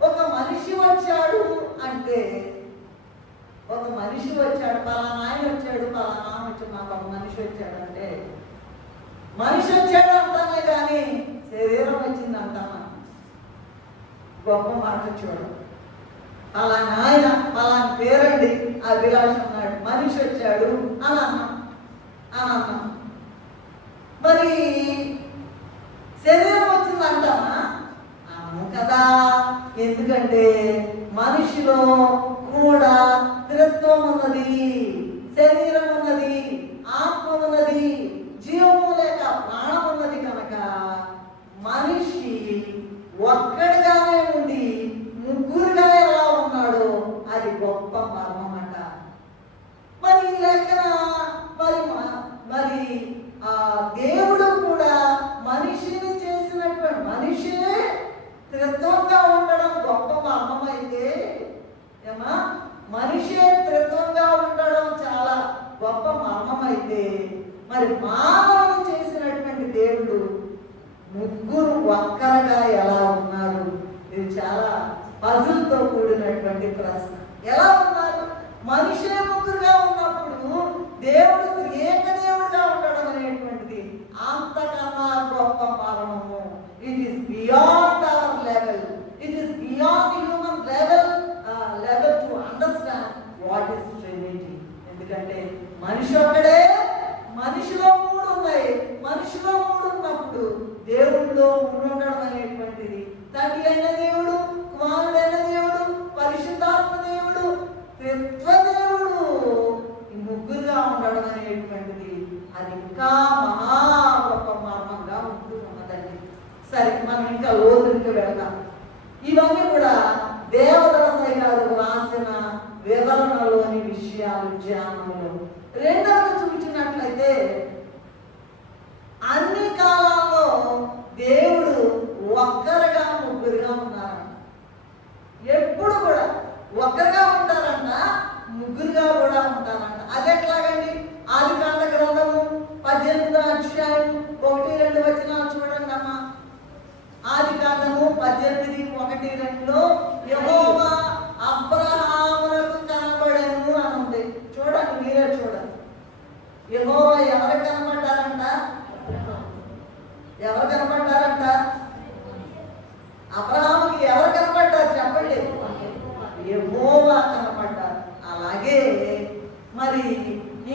ఒక మనిషి వచ్చాడు అంటే, ఒక మనిషి వచ్చాడు, పలానా ఆయన వచ్చాడు, పలానా వచ్చాడు, మాకు ఒక మనిషి వచ్చాడు అంటే మనిషి వచ్చాడు అంటామే కానీ శరీరం వచ్చింది అంటామా? గొప్ప మాట చూడు. పలానా ఆయన, పలానా పేరండి అభిలాష్ అన్నాడు, మనిషి వచ్చాడు అని అన్నాం. మరి శరీరం వచ్చింది అంటామా? అవును కదా. ఎందుకంటే మనిషిలో కూడా త్రిత్వం ఉన్నది, శరీరం ఉన్నది, ఆత్మ ఉన్నది, జీవము లేక ప్రాణం ఉన్నది. కనుక మనిషి ఒక్కడిగానే ఉండి ముగ్గురుగా ఎలా ఉన్నాడో అది గొప్ప మర్మం అట. మరి ఈ లెక్కన మరి దేవుడు కూడా మనిషిని చేసినటువంటి మనిషే త్రిత్వంగా ఉండడం గొప్ప మర్మం అయితే, ఏమా మనిషే త్రిత్వంగా ఉండడం చాలా గొప్ప మర్మం అయితే, మరి మానవుని చేసినటువంటి దేవుడు ముగ్గురు ఒక్కరుగా ఎలా ఉన్నారు? ఇది చాలా పజిల్తో కూడినటువంటి ప్రశ్న. ఎలా ఉన్నారు? మనిషే ముగ్గురుగా ఉన్నప్పుడు దేవుడు ఏకదేవుడుగా ఉండడం అనేటువంటిది అంతకన్నా గొప్ప మర్మము. It is beyond our level. It is beyond human level to understand what is Trinity. ఎందుకంటే మనిషి ఒక్కడే, మనిషిలో మూడు ఉన్నాయి. మనిషిలో మూడు ఉన్నప్పుడు దేవుడిలో ఉండడం అనేటువంటిది తండ్రి అయిన దేవుడు, కుమారుడైన దేవుడు, పరిశుద్ధాత్మ దేవుడు, త్రిత్వదేవుడు ఈ ముగ్గురుగా ఉండడం అనేటువంటిది అది ఇంకా మహా గొప్ప మర్మంగా ఉంటున్నదండి. సరే, మనం ఇంకా లోతులకు వెళ్దాం. ఇవన్నీ కూడా దేవదాసయ్య గారు రాసిన వివరణలోని విషయాలు ధ్యానంలో. రెండవది చూపించినట్లయితే అన్ని కాలాల్లో దేవుడు ఒక్కరుగా ముగ్గురుగా ఉన్నారు. ఎప్పుడు కూడా ఒక్కరుగా ఉంటారంట, అది ఎట్లాగండి? ఆదికాండ గ్రంథము 18వ అధ్యాయం 1-2 వచనాలు చూడండి అమ్మా. ఆదికాండము 18:1-2 యెహోవా అబ్రహామునకు కనబడెను అని ఉంది. చూడండి, మీరే చూడండి. యెహోవా ఎవరు కనబడ్డారంట? ఎవరు కనబడ్డారంట? అబ్రహాముకి ఎవరు కనబడ్డారు చెప్పండి? యెహోవా కనబడ్డారు. అలాగే మరి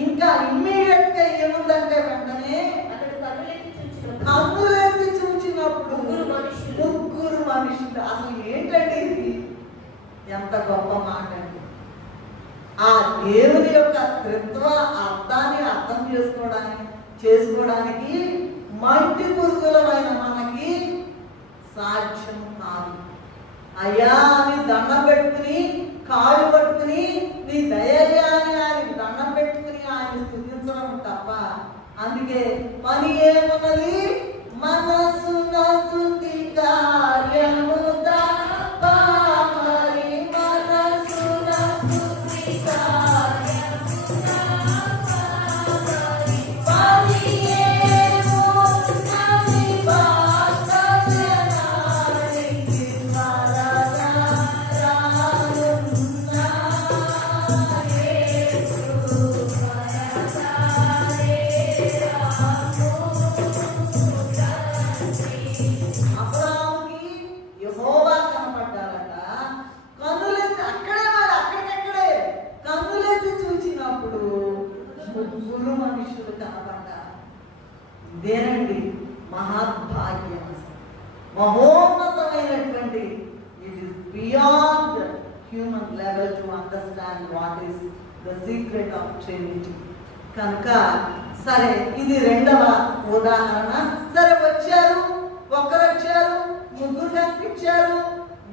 ఇంకా ఇమ్మీడియట్ గా ఏముందంటే వెంటనే కన్నులెత్తి చూచినప్పుడు ముగ్గురు మనుషులు. అసలు ఏంటండి ఇది? ఎంత గొప్ప మాట అండి! ఆ దేవుని యొక్క త్రిత్వ అర్థాన్ని అర్థం చేసుకోవడానికి మంటి పురుగులమైన మనకి సాధ్యం కాదు. అయ్యా అని దండం పెట్టుకుని, కాళ్ళు పట్టుకుని, నీ దయయ్యా అని ఆయనకి దండం పెట్టుకుని ఆయన స్తుతించడం తప్ప. అందుకే పని ఏమున్నది? మనసున స్తుతి కార్యము తప్ప మరి మనసున స్తుతి కార్యము తప్ప మరి పని ఏమున్నది? వాక్యజనానికి వరదారాలున్నా యేసు అబ్రహాముకి యెహోవా కనపడ్డారట. కన్నులెత్తి అక్కడికక్కడే కన్నులెత్తి చూచినప్పుడు ముగ్గురు మనుషులు కనపడ్డారు. ఇదేనండి మహాభాగ్యం, మహోన్నతమైనటువంటి. It is beyond human level to understand what is the secret of Trinity. కనుక సరే, ఇది రెండవ ఉదాహరణ. సరే, వచ్చారు, ఒక్కరు వచ్చారు, ముగ్గురు కనిపించారు,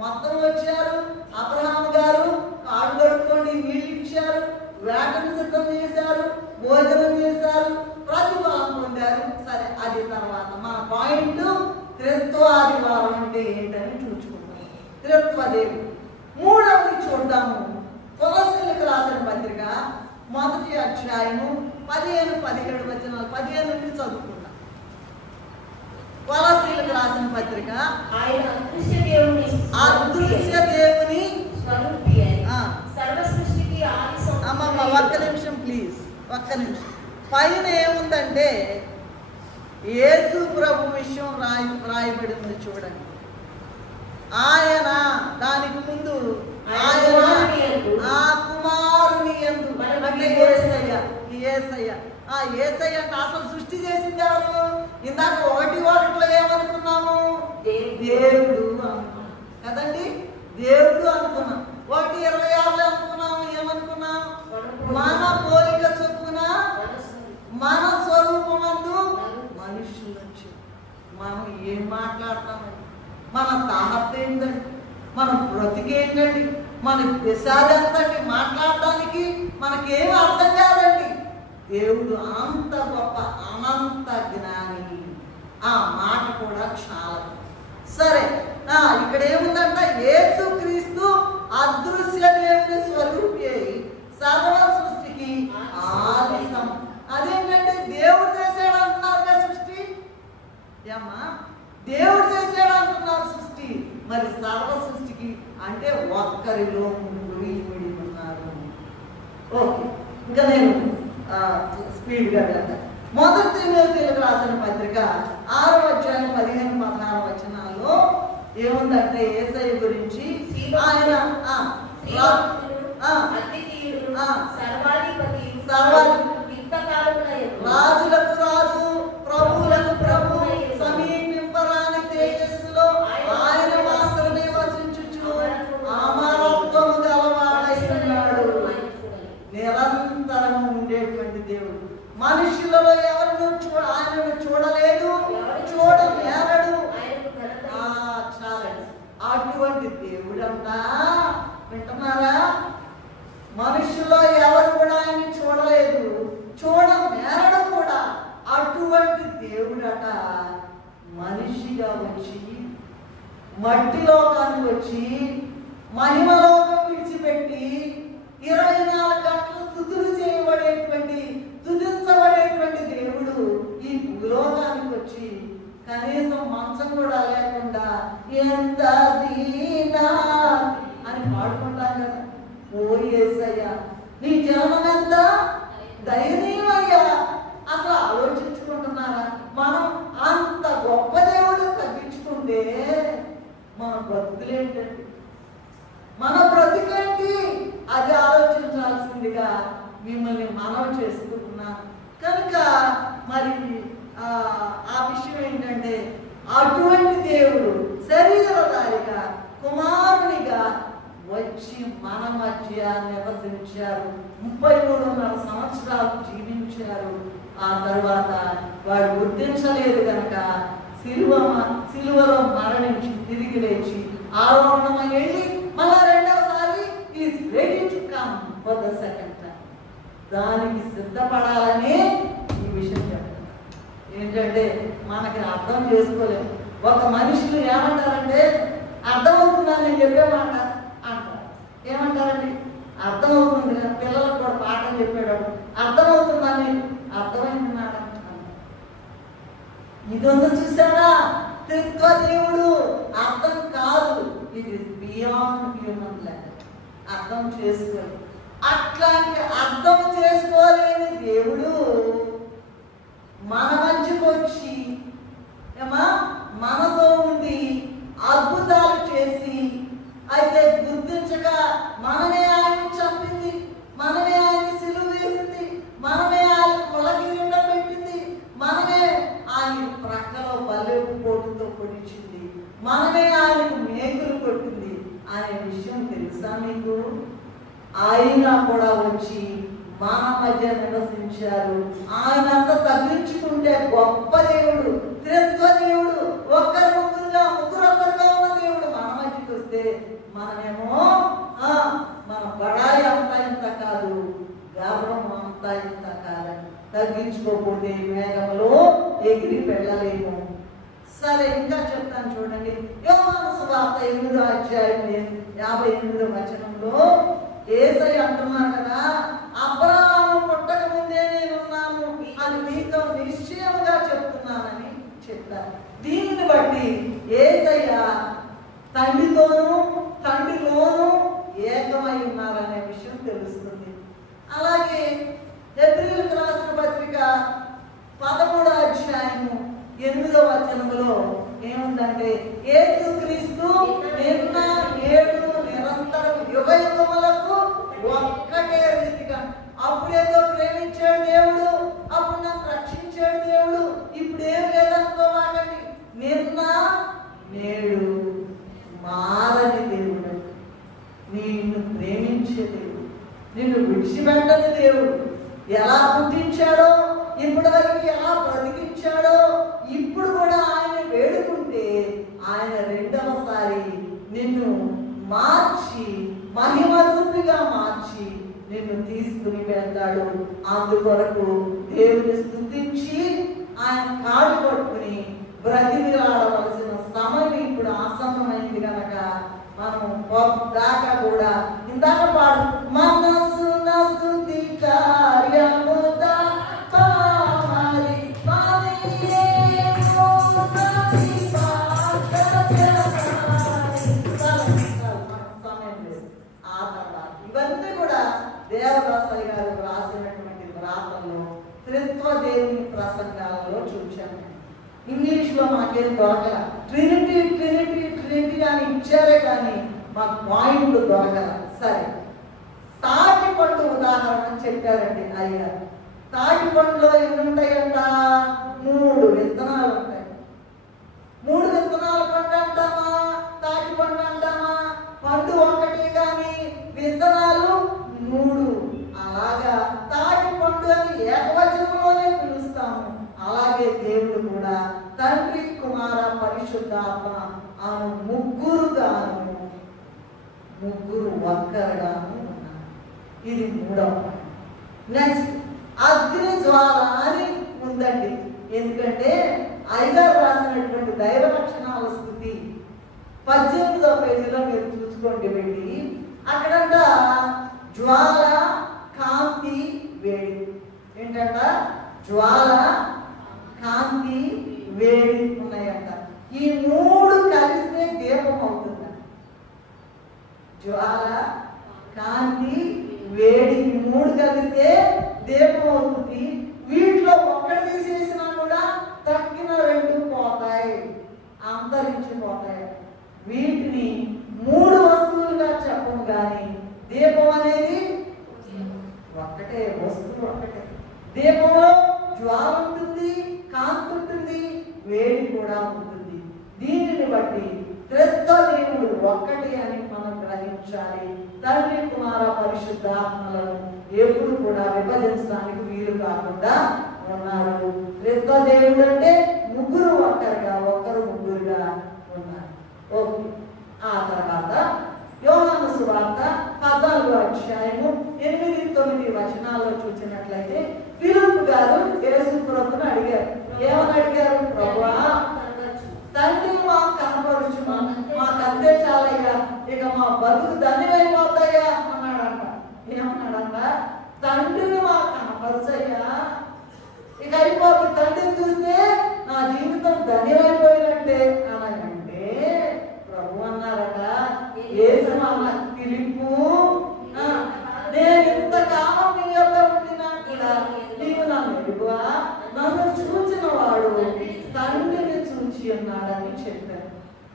మొత్తం వచ్చారు. అబ్రహాం గారు కాళ్ళు కడుక్కోండి, నీళ్ళు ఇచ్చారు, వేటను సిద్ధం చేశారు, భోజనం చేశారు, ప్రతిఫలం పొందారు. సరే, అది తర్వాత మన పాయింట్ త్రిత్వాదివారం అంటే ఏంటని చూసుకుంటాం. త్రిత్వదేవుడు. మూడవది చూద్దాము. కొలస్సీలకు రాసిన పత్రిక 1వ అధ్యాయము 15-17 వచనాలు. 15 నుండి చదువుకుందాం. కొలస్సీలకు రాసిన పత్రిక. ఆయన అదృశ్య దేవుని స్వరూపి అని సర్వ సృష్టికి ఆది సంభూతి. అమ్మమ్మ ఒక్క నిమిషం ప్లీజ్, ఒక్క నిమిషం. పైన ఏముందంటే యేసు ప్రభు విషయం రాయబడింది చూడండి. ఆయన, దానికి ముందు ఆయన ఆ కుమారుని యందు అంటే యేసయ్య అంటే అసలు సృష్టి చేసింది ఎవరు? ఇందాక 1:1 ఏమనుకున్నాము? దేవుడు అనుకున్నాం కదండి. దేవుడు అనుకున్నాం. 1:26 అనుకున్నాము. ఏమనుకున్నాం? మన పోలిక చొప్పున మన స్వరూపమందు మనుషులు వచ్చి. మనం ఏం మాట్లాడతామండి? మన తాహత్ ఏంటండి? మన బ్రతికేంటండి? మన విషాదం ఎంతండి? మాట్లాడటానికి మనకేం అర్థం కాదండి. దేవుడు అంత గొప్ప అనంత జ్ఞాని. ఆ మాట కూడా చాలా సరే. ఇక్కడ ఏముందంట? యేసుక్రీస్తు అదృశ్య దేవుని స్వరూపి అయి సర్వ సృష్టికి ఆది. అదేంటంటే దేవుడు చేసాడు అంటున్నారు కదా సృష్టి. ఏమ్మా, దేవుడు చేసాడు అంటున్నారు సృష్టి. మరి సర్వ సృష్టికి అంటే ఒక్కరిలో ముగ్గురు ఇమిడి ఉన్నారు. ఓకే, ఇంకా నేను స్పీడ్గా వెళ్తాను. 1 తిమోతేయులకు రాసిన పత్రిక 6వ అధ్యాయం 15-16 వచనాల్లో ఏముందంటే యేసయ్య గురించి ఆయన రాజులకు రాజు, ప్రభువులకు ప్రభు, సమీపింపరాని తేజస్సులో ఆయన మాత్రమే వసించుచు అమరత్వము గలవాడై ఉన్నాడు. నిరంతరం ఉండేటువంటి దేవుడు. మనుషులలో ఎవరిని ఆయనను చూడలేదు, చూడలేరడు. చాలండి, అటువంటి దేవుడంట. వింటున్నారా? మనుషుల్లో ఎవరు కూడా ఆయన్ని చూడలేదు, చూడలేరడు కూడా. అటువంటి దేవుడట మనిషిగా వచ్చి, మట్టిలోకానికి వచ్చి, మహిమలోకం విడిచిపెట్టి 24 గంటలు స్తుతులు చేయబడే కదా, ఓ యేసయ్యా నీ జన్మం ఎంత దయనీయమయ్యా. అసలు ఆలోచించుకుంటున్నారా? మనం అంత గొప్ప దేవుడు తగ్గించుకుంటే మన బ్రతుకులేంటండి, మన బ్రతుకేంటి? అది ఆలోచించాల్సిందిగా మిమ్మల్ని మనవి చేసుకుంటున్నాను. కనుక మరి ఆ విషయం ఏంటంటే, అటువంటి దేవుడు శరీరధారిగా కుమారునిగా వచ్చి మన మధ్య నివసించారు. 33.5 సంవత్సరాలు జీవించారు. ఆ తర్వాత వాడు గుర్తించలేదు కనుక సిలువలో మరణించి తిరిగి లేచి ఆరోహణమై వెళ్ళి మళ్ళా రెండవసారి is ready to come for the second time. దానికి సిద్ధపడాలని ఈ విషయం చెప్తున్నా. ఏంటంటే మనకి అర్థం చేసుకోలేము. ఒక మనుషులు ఏమంటారంటే, అర్థమవుతుందని నేను చెప్పే మాట అంటారు. ఏమంటారండి? అర్థమవుతుంది కదా, పిల్లలకు కూడా పాఠం చెప్పేటప్పుడు అర్థమవుతుందని, అర్థమైంది మాట అంటారు. ఇదొందు చూసారా, త్రిత్వ దేవుడు అర్థం కాదు, it is beyond human level. అర్థం చేసుకోలేదు. అట్లాంటి అర్థం చేసుకోలేని దేవుడు మన మధ్యకు వచ్చి మనతో ఉండి అద్భుతాలు చేసి, అయితే గుర్తించక మనమే ఆయన చంపింది, మనమే ఆయన సిలువ వేసింది, మనమే ఆయన ముళ్ళకిరీటం పెట్టింది, మనమే ఆయన ప్రక్కలో బల్లెపు పోటుతో పొడిచింది, మనమే ఆయనకు మేకులు కొట్టింది అనే విషయం తెలుసా మీకు? ఆయన కూడా వచ్చి మన మధ్య నివసించారు. ఆయన అంతా తగ్గించుకుంటే గొప్ప దేవుడు, త్రిత్వ దేవుడు, ఒక్కరు ముగ్గురుగా ఒక్కరుగా ఉన్న దేవుడు మన మధ్యకి వస్తే మనమేమో మన బడాయి అంతా ఇంత కాదు, గర్వం అంతా ఇంత కాదని తగ్గించుకోకపోతే మేఘంలో ఎగిరి వెళ్ళలేము. సరే, ఇంకా చెప్తాను చూడండి. యోహాను సువార్త 8వ అధ్యాయం 58వ వచనంలో యేసయ్య అంటున్నారు కదా, అబ్రాహాము పుట్టక ముందే నేనున్నాను అని మీతో నిశ్చయముగా చెప్తున్నానని చెప్పారు. దీనిని బట్టి యేసయ్య తండ్రితోనూ తండ్రిలోనూ ఏకమై ఉన్నారనే విషయం తెలుస్తుంది. అలాగే హెబ్రీయులకు రాసిన పత్రిక 13వ అధ్యాయము 8వ వచనములో ఏముందంటే, యేసుక్రీస్తు నిన్న నేడు నిరంతరం యుగ యుగములకు ఒక్కటే రీతిగా. అప్పుడేదో ప్రేమించాడు దేవుడు, అప్పుడు నన్ను రక్షించాడు దేవుడు, ఇప్పుడేం లేదనుకోవాలండి. నిన్న నేడు మారని దేవుడు, నిన్ను ప్రేమించే దేవుడు, నిన్ను విడిచిపెట్టని దేవుడు. ఎలా పుట్టించాడో, ఇప్పటి వరకు ఎలా బ్రతికించాడో, ఇప్పుడు కూడా ఆయన వేడుకుంటే ఆయన రెండవసారి నిన్ను మార్చి మహిమరూపిగా మార్చి నిన్ను తీసుకుని వెళ్తాడు. అందుకొరకు దేవుని స్తుతించి ఆయన కాడు పట్టుకుని బ్రతిమిలాడవలసిన సమయం ఇప్పుడు ఆసన్నమైంది కనుక మనం దాకా కూడా ఇందాక పాడు, మనసు స్తుతి కార్యముదా ఇవన్నీ కూడా దేవదాసయ్య గారు రాసినటువంటి వ్రాతల్లో త్రిత్వ దేవుని ప్రసంగాలలో చూశాను. ఇంగ్లీష్లో మాకేం దొరకల. ట్రినిటీ ట్రినిటీ ట్రినిటీ అని ఇచ్చారే కానీ మాకు పాయింట్లు దొరకల. సరే, తాటి పండు ఉదాహరణ చెప్పారండి అయ్యారు. తాటి పండులో ఎన్ని ఉంటాయంట? 3 విత్తనాలు ఉంటాయి. 3 విత్తనాల పండు అంటామా, తాటి పండు అంటామా? పండు ఒకటి కానీ విత్తనాలు 3. అలాగా తాటి పండు అని ఏకవచనంలోనే పిలుస్తాము. అలాగే దేవుడు కూడా తండ్రి, కుమార, పరిశుద్ధాత్మ ఆమె ముగ్గురు ఒక్కరుగాను ఉన్నారు. ఇది 3వ. నెక్స్ట్ అగ్ని జ్వాల అని ఉందండి. ఎందుకంటే అయ్యగారు రాసినటువంటి దైవ లక్షణాల స్థుతి 18వ పేజీలో మీరు చూసుకోండి వెళ్ళి. అక్కడంట జ్వాల, కాంతి, వేడి. ఏంటంట? జ్వాల, కాంతి, వేడి ఉన్నాయంట. ఈ 3 కలిస్తే దీపం అవుతుందంట. జ్వాల, దీపం అవుతుంది. వీటిలో ఒక్కటి తీసేసినా కూడా తక్కిన రెండు పోతాయి, అంతరించిపోతాయి. వీటిని మూడు వస్తువులుగా చెప్పము కానీ దీపం అనేది ఒక్కటే వస్తువు, ఒక్కటే. దీపంలో జ్వాల ఉంటుంది, కాంతి ఉంటుంది, వేడి కూడా ఉంటుంది. దీనిని బట్టి త్రిత్వదేవుడు ఒక్కటి అని మనం గ్రహించాలి. తండ్రి కుమార పరిశుద్ధాత్మలను ఎప్పుడు కూడా విభజించడానికి వీలు కాకుండా ఉన్నారు. త్రిత్వదేవుడు అంటే ముగ్గురు ఒక్కరుగా, ఒకరు ముగ్గురుగా ఉన్నారు. ఓకే. ఆ తర్వాత యోహాను సువార్త 14వ అధ్యాయము 8-9 వచనాల్లో చూసినట్లయితే ఫిలిప్పు గారు యేసు ప్రభువును అడిగారు. ఏమని అడిగారు? ప్రభువా, తండ్రిని మాకు కనపరుచు, మాకంతే చాలయ్యా, ఇక మా బతుకు ధన్యమైపోతాయా అన్నాడంట. ఏమన్నాడంట? తండ్రిని మాకు కనపరుచయ్యా, ఇక అయిపోతుంది, తండ్రిని చూస్తే నా జీవితం ధన్యమైపోయినట్టే అనగంటే ప్రభు అన్నారట, యేసు అన్న ఫిలిప్పు, నేను ఇంతకాలం నీ యొక్క ఉండినా కూడా నీవు నన్ను ఎరుగువా, నన్ను చూచిన వాడు తండ్రిని చూచి ఉన్నాడని చెప్పారు.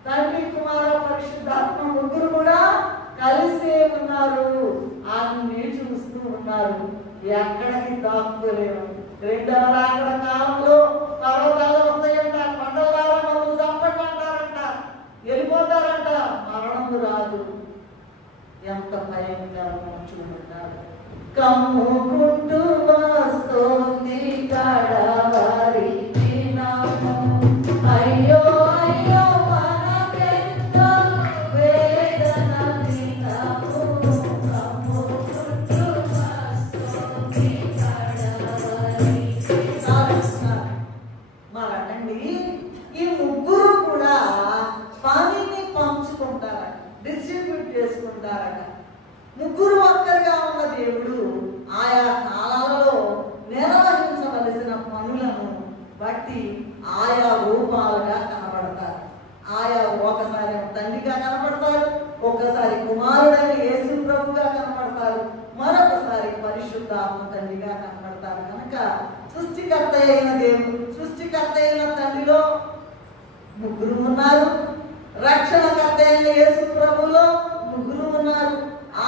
తండ్రి కుమార పరిశుద్ధాత్మ ముగ్గురు కూడా కలిసే ఉన్నారు, అన్ని చూస్తూ ఉన్నారు, ఎక్కడికి దాక్కోలేము. రెండవ రాకడ కాలంలో పర్వతాలు వస్తాయంట, కొండల ద్వారా మనం చంపమంటారంట, వెళ్ళిపోతారంట, మరణము రాదు. ఎంత భయంకరమో చూడండి. కమ్ముకుంటూ వస్తోంది కడవరి దినము, అయ్యో అయ్యో మనకెంతో వేదన దినము, కమ్ముకుంటూ వస్తోంది కడవరి. మరనండి, ఈ ముగ్గురు కూడా పనిని పంచుకుంటారట, డిస్ట్రిబ్యూట్ చేసుకుంటారట. ముగ్గురు ఒక్కరిగా ఉన్న దేవుడు ఆయా కాలాలలో నిర్వహించవలసిన పనులను బట్టి ఆయా రూపాలుగా కనబడతారు. ఆయా ఒకసారి తండ్రిగా కనబడతారు, ఒకసారి కుమారుడైన యేసు ప్రభుగా కనబడతారు, మరొకసారి పరిశుద్ధాత్మ తండ్రిగా కనబడతారు. కనుక సృష్టికర్త అయిన దేవుడు, సృష్టికర్త అయిన తండ్రిలో ముగ్గురు ఉన్నారు, రక్షణకర్త అయిన యేసు ప్రభులో ముగ్గురు ఉన్నారు,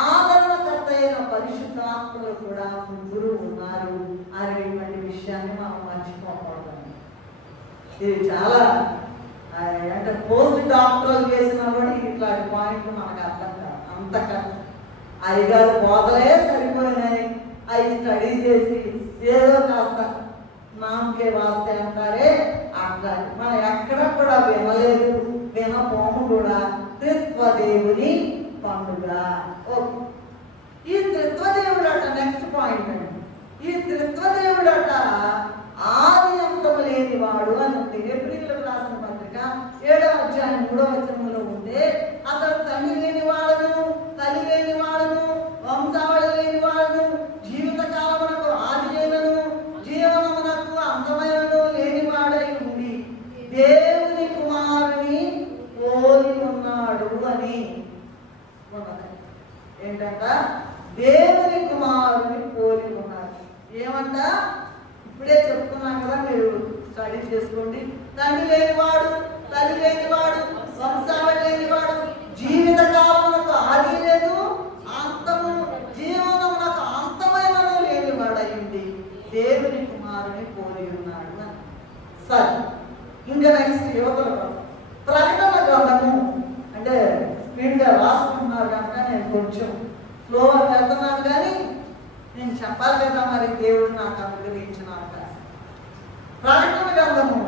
ఆదరణకర్త అయిన పరిశుద్ధాత్మలో కూడా ముగ్గురు ఉన్నారు అనేటువంటి విషయాన్ని మనం మర్చిపోకూడదు. ఇది చాలా అంటే పోస్ట్ డాక్టర్లు చేసిన కూడా ఇట్లాంటి పాయింట్లు మనకు అర్థం కాదు. అంత కష్టం. అయ్యగారు బోధలే సరిపోయినాయి, అవి స్టడీ చేసి ఏదో కాస్త నామకే వాస్తే అంటారే, అట్లా మనం ఎక్కడ కూడా వినలేదు, వినపోము కూడా. త్రిత్వదేవుని పండుగ. ఓకే. ఈ త్రిత్వదేవుడట నెక్స్ట్ పాయింట్ అండి. ఈ త్రిత్వదేవుడట ఆది అంతం లేనివాడు అని ఉంది. ఏప్రిల్కి రాసిన పత్రిక 7వ అధ్యాయం 3వ వచనంలో ఉంటే, అతను తండ్రి లేని వాడును, తల్లి లేని వాడును, వంశావళి లేని వాడును, జీవిత కాలమునకు ఆది లేనను, జీవనమునకు అంతమైనను లేనివాడై ఉండి దేవుని కుమారుని పోలి ఉన్నాడు అని ఉన్నది. ఏంటంట? దేవుని కుమారుని పోలి ఉన్నారు. ఏమంట? ఇప్పుడే చెప్తున్నాం కదా, మీరు స్టడీ చేసుకోండి. తండ్రి లేనివాడు, తల్లి లేనివాడు, వంశావళి లేనివాడు, జీవిత కాలమునకు ఆది లేదు, అంతము జీవనమునకు అంతమైనను లేనివాడయింది దేవుని కుమారుని పోలి ఉన్నాడు అని. సరే, ఇంకా నెక్స్ట్ యువతల ప్రకటన గ్రంథము అంటే స్పీడ్గా రాసుకుంటున్నారు కనుక నేను కొంచెం స్లోగా వెళ్తున్నాను, కానీ నేను చెప్పాలి కదా, మరి దేవుడు నాకు అనుగ్రహించినాక. ప్రకటన గ్రంథము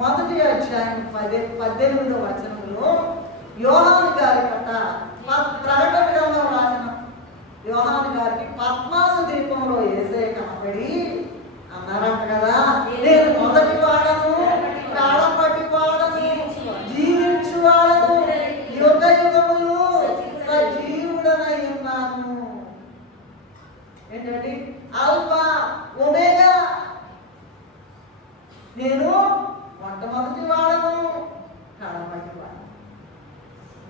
1వ అధ్యాయం 18వ వచనంలో యోహాను గారి కథ, ప్రకటన గ్రంథం రాసిన యోహాను గారికి పద్మాసు దీపంలో యేసయ్య కనబడి అన్నారంట కదా, నేను మొదటి వాడను, కాడపట్టి వాడను, జీవించువాడను, యుగ యుగములు సజీవుడనై ఉన్నాను. ఏంటండి? ఆల్ఫా ఒమేగా, నేను మొట్టమొదటి వాడను, కడపటి వాడను.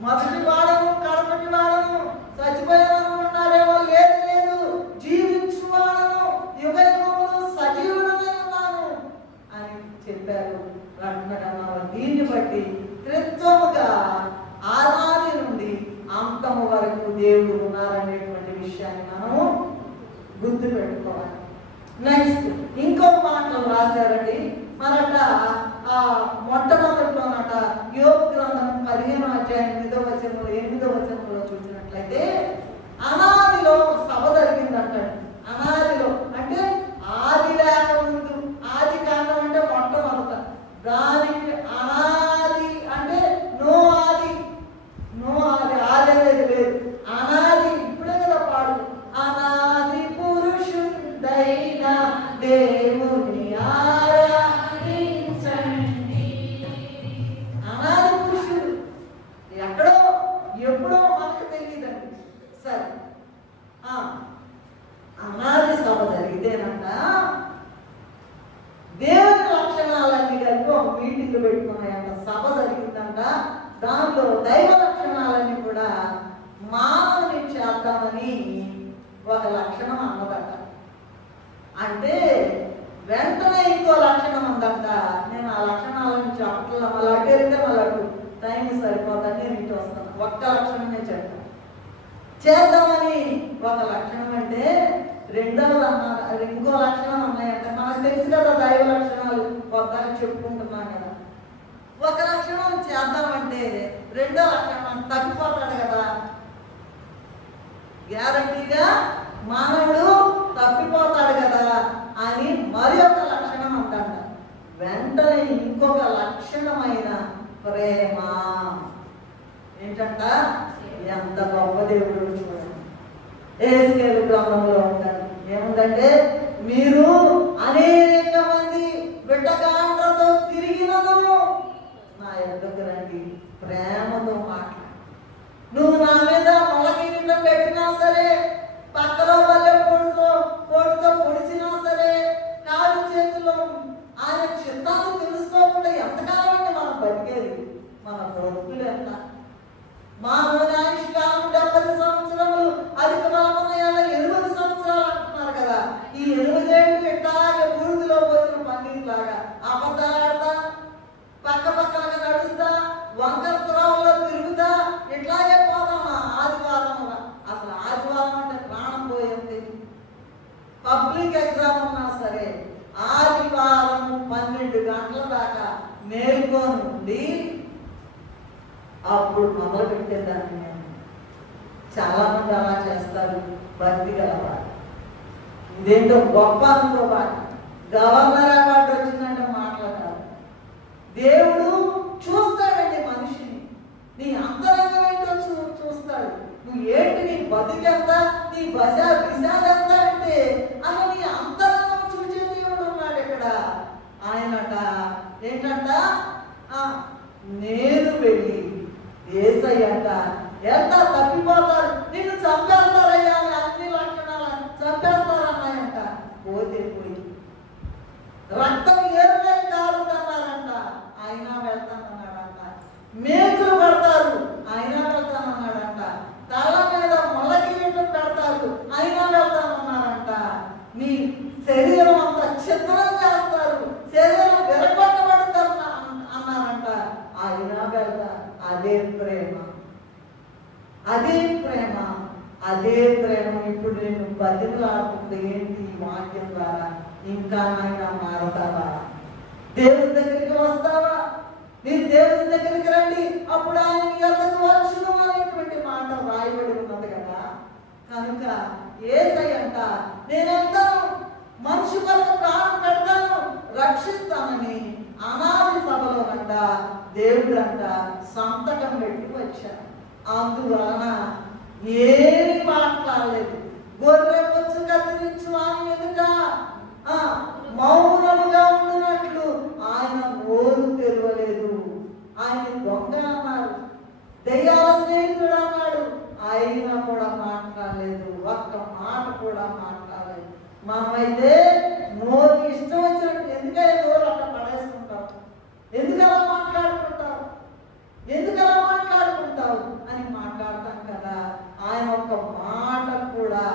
మొదటి వాడను, కడపటి వాడను. చచ్చిపోయాను అనుకుంటున్నారేమో, లేదు లేదు, జీవించువాడను, యుగ విషయాన్ని మనము గుర్తు పెట్టుకోవాలి. నెక్స్ట్ ఇంకో మాటలు రాశారండి. మరట మొట్టమొదటిలోనట యోబు గ్రంథం 15వ అధ్యాయం 8వ వచనంలో చూసినట్లయితే అనాదిలో సభ జరిగిందంటాడు. అనాదిలో అంటే ఆది లేక ముందు, ఆది కాండం అంటే మొట్టమొదట, దానికి అనాది అంటే నో ఆది అనేది లేదు, అనాది. ఇప్పుడే కదా పాడు, అనాది పురుషుడైన దేవుని ఆరాధించండి. అనాది పురుషుడు ఎక్కడో ఎప్పుడో మనకు తెలియదండి. సరే, అనాది సభ జరిగితేనంట దేవుని లక్షణాలన్నీ కలిపి ఒక మీటింగ్ పెట్టుకున్నాయంట. సభ జరిగిందంట. దాంట్లో దైవ లక్షణాలన్నీ కూడా మానవుని చేద్దామని ఒక లక్షణం అన్నదట. అంటే వెంటనే ఇంకో లక్షణం ఉందంట. నేను ఆ లక్షణాలను చెప్పట్లా, మళ్ళీ అటు వెళ్తే మళ్ళీ అటు టైం సరిపోదని నేను ఇటు వస్తాను. ఒక్క లక్షణమే చెప్తాను. చేద్దామని ఒక లక్షణం అంటే రెండవది అన్నారు, ఇంకో లక్షణం ఉన్నాయంట. మనకు తెలుసు కదా దైవ లక్షణాలు కొత్తగా చెప్పుకుంటున్నాం కదా. ఒక లక్షణం చేద్దామంటే రెండో లక్షణం తప్పిపోతాడు కదా, గ్యారంటీగా మానవుడు తప్పిపోతాడు కదా అని మరి ఒక లక్షణం అంటాడు. వెంటనే ఇంకొక లక్షణమైన ప్రేమ ఏంటంట. ఎంత గొప్ప దేవుడు చూడండి. యెహెజ్కేలు గ్రంథంలో ఉంటాడు. ఏముందంటే, మీరు అనేక మంది బిడ్డగాండ్రతో తిరిగినను నా యొద్దకు రండి, ప్రేమతో మాట్లాడు. నువ్వు నా మీద మొలకీరిండం పెట్టినా సరే, పక్కలో వల్లే పొడితో పొడిచినా సరే, కాలు చేతుల్లో ఆయన చిత్తాన్ని తెలుసుకోకుండా ఎంతకాలం అంటే మనం బతికేది. మన బ్రతుకులు ఎంత, మానవుని ఆయుష్ కాలం 70 సంవత్సరములు, అధిక బలమున్న 80 సంవత్సరాలు అంటున్నారు కదా. ఈ 8 ఏళ్ళు ఇట్లాగే బూడిదలో పోసిన పన్నీరులాగా అబద్ధాలు ఆడతా, పక్కగా నడుస్తా, వంకర త్రోవల్లో తిరుగుతా, ఇట్లాగే పోదామా ఆదివారం. అసలు ఆదివారం అంటే ప్రాణం పోయింది. పబ్లిక్ ఎగ్జామ్ ఉన్నా సరే ఆదివారం 12 గంటల దాకా మేల్కొని ఉండి అప్పుడు మొదలు పెట్టేదాన్ని నేను. చాలా మంది అలా చేస్తారు భక్తి గలవాడు. ఇదేంటో గొప్ప అనుకోవాలి. గవర్నర్ అవార్డు వచ్చిందంటే మాట్లాడాలి. దేవుడు చూస్తాడండి మనిషిని, నీ అంతరంగం ఏంటో చూస్తాడు. నువ్వు ఏంటి, నీ బతికెంత, నీ విషాదెంత అంటే అసలు నీ అంతరంగం చూసే దేవుడు ఉన్నాడు ఇక్కడ. ఆయనట ఏంటంట, నేను వెళ్ళి యేసయ్యంట ఎంత తప్పిపోతారు, నిన్ను చంపేస్తారయ్యా అని అన్ని లక్షణాలు చంపేస్తారన్నాయంట. పోతే పోయి రక్తం ఏరులే కారుతున్నారంట, అయినా వెళ్తానన్నాడంట. మేకులు పడతారు, అయినా వెళ్తానన్నాడంట. తల మీద మొలకిరీటం పెడతారు, అయినా వెళ్తానన్నారంట. మీ శరీరం అంతా ఛిద్రం చేస్తారు, శరీరం విరగొట్టబడతారు అన్నారంట, అయినా వెళ్తారు. అదే ప్రేమ, అదే ప్రేమ, అదే ప్రేమ. ఇప్పుడు నేను బతిమలాడుతుంది ఏంటి ఈ వాక్యం ద్వారా, ఇంకా నాయన మారతావా, దేవుని దగ్గరికి వస్తావా, మీరు దేవుని దగ్గరికి రండి అప్పుడు ఆయన మీ వద్దకు వచ్చును అనేటువంటి మాట రాయబడి ఉన్నది కదా. కనుక యేసయ్యంట నేను వెళ్తాను, మనిషి కొరకు ప్రాణం పెడతాను, రక్షిస్తానని అనాది సభలోనంట దేవుడు అంట సంతకం పెట్టి వచ్చాను. అందువలన ఏమి మాట్లాడలేదు. గొర్రె బొచ్చు కత్తిరించు ఆయన ఎదుట మౌనముగా ఉండినట్లు ఆయన నోరు తెరవలేదు. ఆయన దొంగ అన్నారు, దయ్యాల స్నేహితుడు అన్నాడు, అయినా కూడా మాట్లాడలేదు, ఒక్క మాట కూడా మాట్లాడలేదు. మనమైతే నోరు ఇష్టం వచ్చినట్టు ఎందుకైనా నోరు అట్లా పడేసుకుంటాం, ఎందుకలా మాట్లాడుకుంటావు, ఎందుకలా మాట్లాడుకుంటావు అని మాట్లాడతాం కదా. ఆయన ఒక్క మాట కూడా,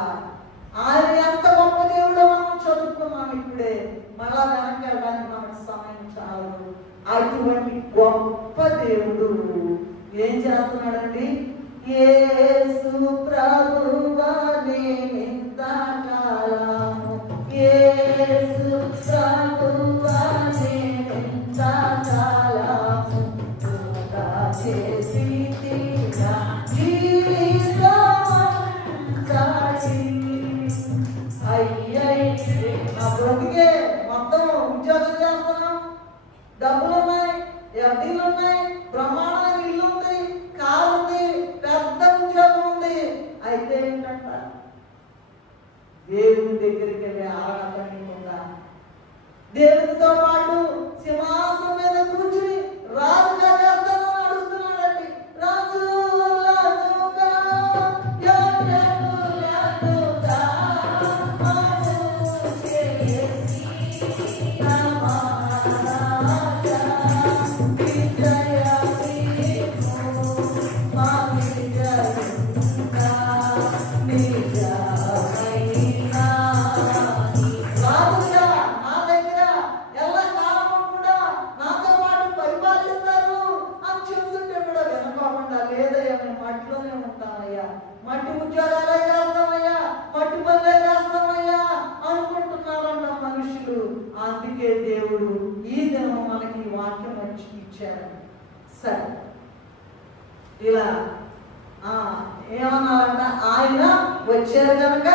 ఆయన ఎంత గొప్ప దేవుడో మనం చదువుకున్నాం ఇప్పుడే, మళ్ళా వెనక్కి వెళ్ళడానికి మనకు సమయం చాలు. అటువంటి గొప్ప దేవుడు ఏం చేస్తున్నాడండి, యేసు ప్రభువా నేనెంతకాలము, యేసు ప్రభువా నేనెంతకాలము వృధా చేసితి నా జీవితమంతటి. అయ్యయ్యే నా బ్రతికే మొత్తం ఉద్యోగం చేస్తున్నాం, డబ్బులు ఉన్నాయి, ఎఫ్డీలు ఉన్నాయి, ప్రమాణమైన ఇల్లు ఉంది, కారు ఉంది, పెద్ద ఉద్యోగం ఉంది. అయితే ఏంటంట, దేవుని దగ్గరికి వెళ్ళి ఆరాధన ఉందా? దేవునితో పాటు సింహాసనం మీద కూర్చుని రాజుగా చేస్తానని అడుగుతున్నాడండి. రాజులనుగా యోధులనుగా మమ్ము చేసి నమరాజా విజయమీము మా విజయుంగా నిజమైనా రాజుగా నా దగ్గర ఎల్లకాలము కూడా నాతో పాటు పరిపాలిస్తారు అని చెప్తుంటే కూడా వినకోకుండా, లేదయ్యా మేము మట్టిలోనే ఉంటామయ్యా, మట్టి ఉద్యోగాలే చేస్తామయ్యా, మట్టి పనులే చేస్తామయ్యా అనుకుంటున్నారంట మనుషులు. అందుకే దేవుడు ఈ దినం మనకి ఈ వాక్యం వచ్చి ఇచ్చారు. సరే, ఇలా ఏమన్నారంట, ఆయన వచ్చారు కనుక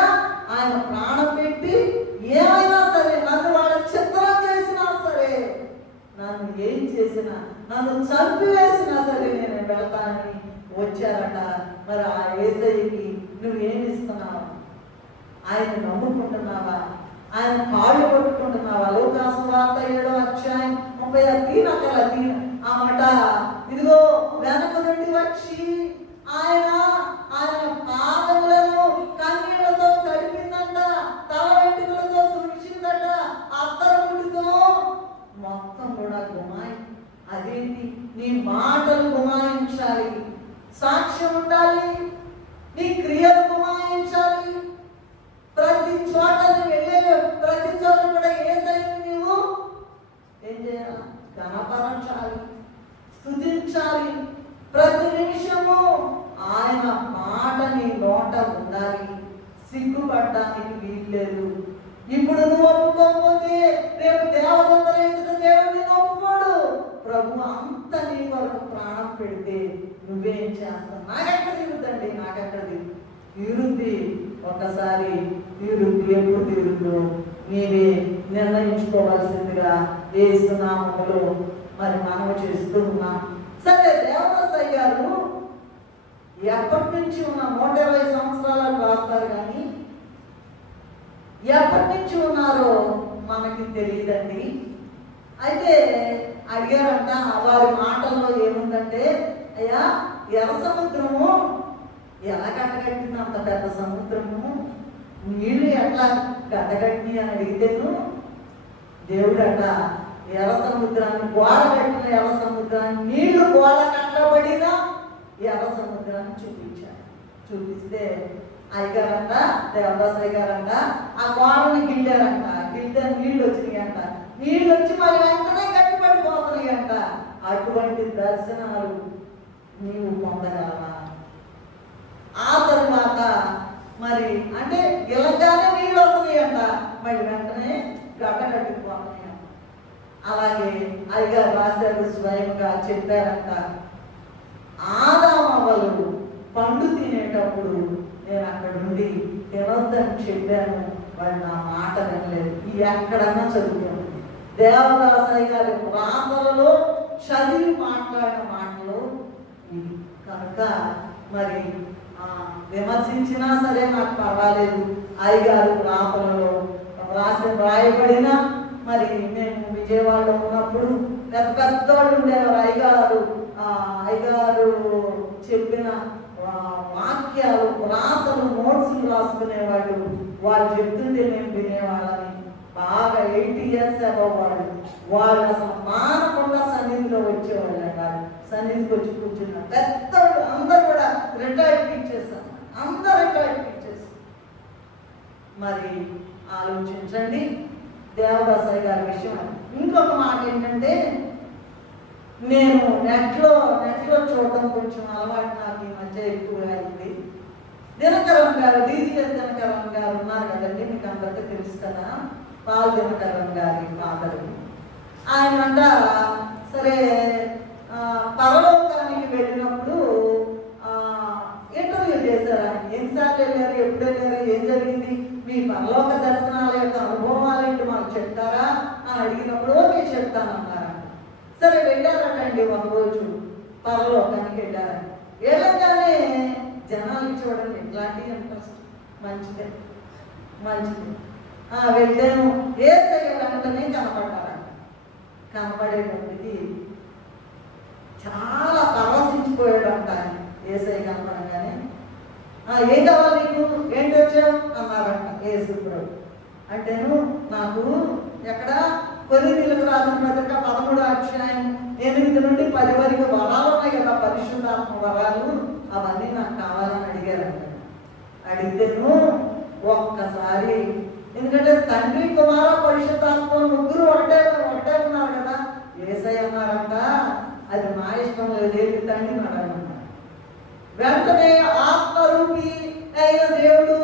ఆయన ప్రాణం పెట్టి ఏమైనా సరే నన్ను వాళ్ళ చిత్రం చేసినా సరే, నన్ను ఏం చేసినా, నన్ను చంపివేసినా సరే నేను వెళ్తానని వచ్చారట. మరి ఆ యేసయ్యకి నువ్వేమిస్తున్నావు? ఆయన నమ్ముకుంటున్నావా? ఆయన కాళ్ళు పట్టుకుంటున్నావా? లోకాసు వార్త 7వ అధ్యాయం 36 ఆ మాట, ఇదిగో వెనక నుండి వచ్చి ఆయన పాదములను కన్నీళ్లతో తడిపిందంట, తల వెంట్రుకలతో తుడిచిందట, అత్తరముడితో మొత్తం కూడా గుమాయి. అదేంటి? నీ మాటలు గుమాయించాలి, సాక్ష్యం ఉండాలి, నీ క్రియలు గుమాయించాలి. ప్రతి చోట వెళ్ళే ప్రతి చోట కూడా యేసయ్యను నీవు ఏం చేయాలి? కనపరచాలి, స్తుతించాలి. ప్రతి నిమిషము ఆయన మాట నీ నోట ఉండాలి. సిగ్గుపడడానికి వీల్లేదు. ఇప్పుడు నువ్వు ఒప్పుకోకపోతే రేపు దేవదూతలు ఎదుట దేవుడిని ఒప్పుకోడు. ప్రభు అంత నీ కొరకు ప్రాణం పెడితే నువ్వేం చేస్తావు? నాకెక్కడ తీరుద్దండి, నాకెక్కడ తీరుద్ది? ఒక్కసారి తీరుద్ది, ఎప్పుడు తీరుద్దు నీవే నిర్ణయించుకోవాల్సిందిగా యేసు నామములో మరి మనము చేస్తూ ఉన్నాం. సరే, దేవదాసయ్య గారు ఎప్పటి నుంచి ఉన్న 120 సంవత్సరాలకు రాస్తారు కానీ ఎప్పటి నుంచి ఉన్నారో మనకి తెలియదండి. అయితే అడిగారంట, వారి మాటల్లో ఏముందంటే, అయ్యా ఎర్ర సముద్రము ఎలా గడ్డగట్టింది? అంత పెద్ద సముద్రము నీళ్లు ఎట్లా గడ్డగట్టి అని అడిగితేను దేవుడట ఎర్ర సముద్రాన్ని, గోడ కట్టిన ఎర్ర సముద్రాన్ని, నీళ్లు గోడ కట్టబడిన ఎర్ర సముద్రాన్ని చూపించాడు. చూపిస్తే అయ్యగారంట, దేవదాస్ అయ్యగారంట ఆ గోడని గిల్లారంట. గిల్తే నీళ్లు వచ్చినాయంట. నీళ్ళు వచ్చి మరి వెంటనే గట్టిపడిపోతున్నాయి అంట. అటువంటి దర్శనాలు నీవు పొందగలవా? ఆ తరువాత మరి అంటే గిలగానే నీళ్ళు వస్తున్నాయి అంట, మరి వెంటనే గడ్డ కట్టిపోతున్నాయి. అలాగే అయ్యగారు రాశారు, స్వయంగా చెప్పారంట, ఆదామవ్వలు పండు తినేటప్పుడు నేను అక్కడ నుండి తినొద్దని చెప్పాను, వాడు నా మాట వినలేదు. ఇది ఎక్కడన్నా చదువుతాను. దేవదాసయ్య గారి ప్రాంతాలలో చదివి మాట్లాడిన మాటలు ఇవి. కనుక మరి విమర్శించినా సరే నాకు పర్వాలేదు. అయ్యగారు ప్రాంతాలలో రాయబడిన మరి మేము విజయవాడలో ఉన్నప్పుడు పెద్ద పెద్దవాళ్ళు ఉండేవారు. అయ్యగారు చెప్పిన వాక్యాలు, ప్రాంతాలు, నోట్స్లు రాసుకునేవాళ్ళు. వాళ్ళు చెప్తుంటే మేము వినేవాళ్ళని. బాగా 80 years అవ్వవాళ్ళు. వాళ్ళు అసలు మానకుండా సన్నిధిలో వచ్చేవాళ్ళు కాదు. సన్నిధికి వచ్చి కూర్చున్నారు. పెద్దవాళ్ళు అందరూ కూడా రిటైర్డ్ టీచర్స్, అందరూ రిటైర్డ్ టీచర్స్. మరి ఆలోచించండి దేవదాసయ్య గారి విషయం. ఇంకొక మాట ఏంటంటే, నేను నెట్లో చూడటం కొంచెం అలవాటు నాకు ఈ మధ్య ఎక్కువగా అయింది. దినకరన్ గారు, డిజిఎస్ దినకరన్ గారు ఉన్నారు కదండి, మీకు అందరికీ తెలుసు కదా, పాల్ దినకరన్ గారి ఫాదర్. ఆయన అంట సరే పరలోకానికి వెళ్ళినప్పుడు ఇంటర్వ్యూ చేశారు. ఆయన ఎన్నిసార్లు వెళ్ళారు, ఎప్పుడు వెళ్ళారు, ఏం జరిగింది, మీ పరలోక దర్శనాల యొక్క అనుభవాలు ఏంటి మాకు చెప్తారా అని అడిగినప్పుడు ఓకే చెప్తానన్నారంట. సరే వెళ్ళారటండి, ఒక రోజు పరలోకానికి వెళ్ళారంట. వెళ్ళగానే జనాలు చూడండి ఎట్లాంటి ఇంట్రెస్ట్, మంచిదే వెళ్తాను. ఏసయ్య వెంటనే కనపడ్డారంట. కనపడేటప్పటికి చాలా పరవశించిపోయాడంట ఆయన. ఏసయ్య కనపడగానే ఏం కావాలి నీకు, ఏంటి వచ్చావు అన్నారంట యేసుప్రభు. అంటేను నాకు ఎక్కడ కొరింథీయులకు రాసిన పత్రిక 13వ అధ్యాయం 8 నుండి 10 వరకు వరాలు ఉన్నాయి కదా, పరిశుద్ధాత్మ వరాలు, అవన్నీ నాకు కావాలని అడిగారంట. అడిగితేను ఒక్కసారి, ఎందుకంటే తండ్రి కుమార పరిశుద్ధాత్మ ముగ్గురు ఒకటే ఉన్నారు కదా, యేసయ్య అన్నారంట అది మా ఇష్టం లేదు, తండ్రిని అడగమన్నారు. వెంటనే ఆత్మరూపి అయిన దేవుడు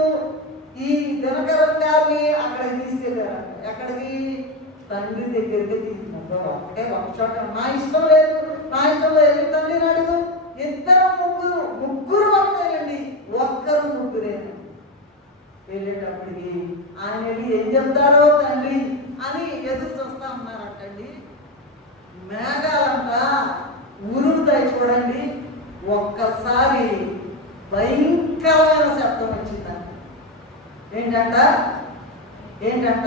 ఈ దినకరన్ గారిని అక్కడికి తీసుకెళ్ళారంట. ఎక్కడికి? తండ్రి దగ్గరికి తీసుకుంటారు. ఒకటే ఒక చోట, మా ఇష్టం లేదు తండ్రిని అడుగు. ముగ్గురు ఒకటేనండి, ఒక్కరు ముగ్గురేనండి. వెళ్ళేటప్పటికి ఆయన వెళ్ళి ఏం చెప్తారో తండ్రి అని ఎదురు చూస్తా ఉన్నారంటండి. మేఘాలంట ఊరుతాయి చూడండి, ఒక్కసారి భయంకరమైన శబ్దం వచ్చిందంట. ఏంటంట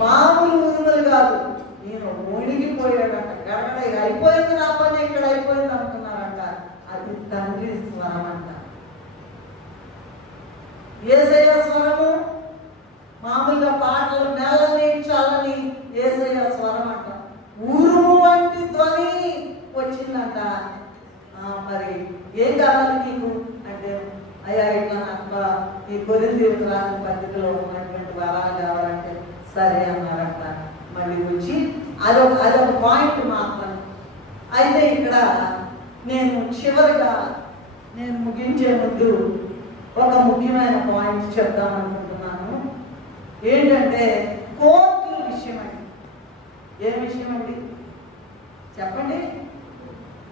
మామూలు ఉరుములు కాదు, నేను మునిగిపోయాడంట. గడగడ అయిపోయింది నా పని, ఇక్కడ అయిపోయింది అనుకున్నారంట. అది తండ్రి స్వరం అంట. యేసయ్య స్వరము మామూలుగా పాటలు నెలని చాలని యేసయ్య స్వరం అంట. ఉరుము వంటి ధ్వని వచ్చిందంట. మరి ఏం కావాలి నీకు అంటే, అయ్యా ఇట్లా నాకు ఈ కొరింథీయులకు రాసిన పత్రికలో ఉన్నటువంటి వరాలు కావాలంటే సరే అన్నారంట. మళ్ళీ వచ్చి అదొక పాయింట్ మాత్రం. అయితే ఇక్కడ నేను చివరిగా ముగించే ముందు ఒక ముఖ్యమైన పాయింట్ చెప్దామనుకుంటున్నాను. ఏంటంటే కోర్టుల విషయం అండి. ఏ విషయం అండి చెప్పండి?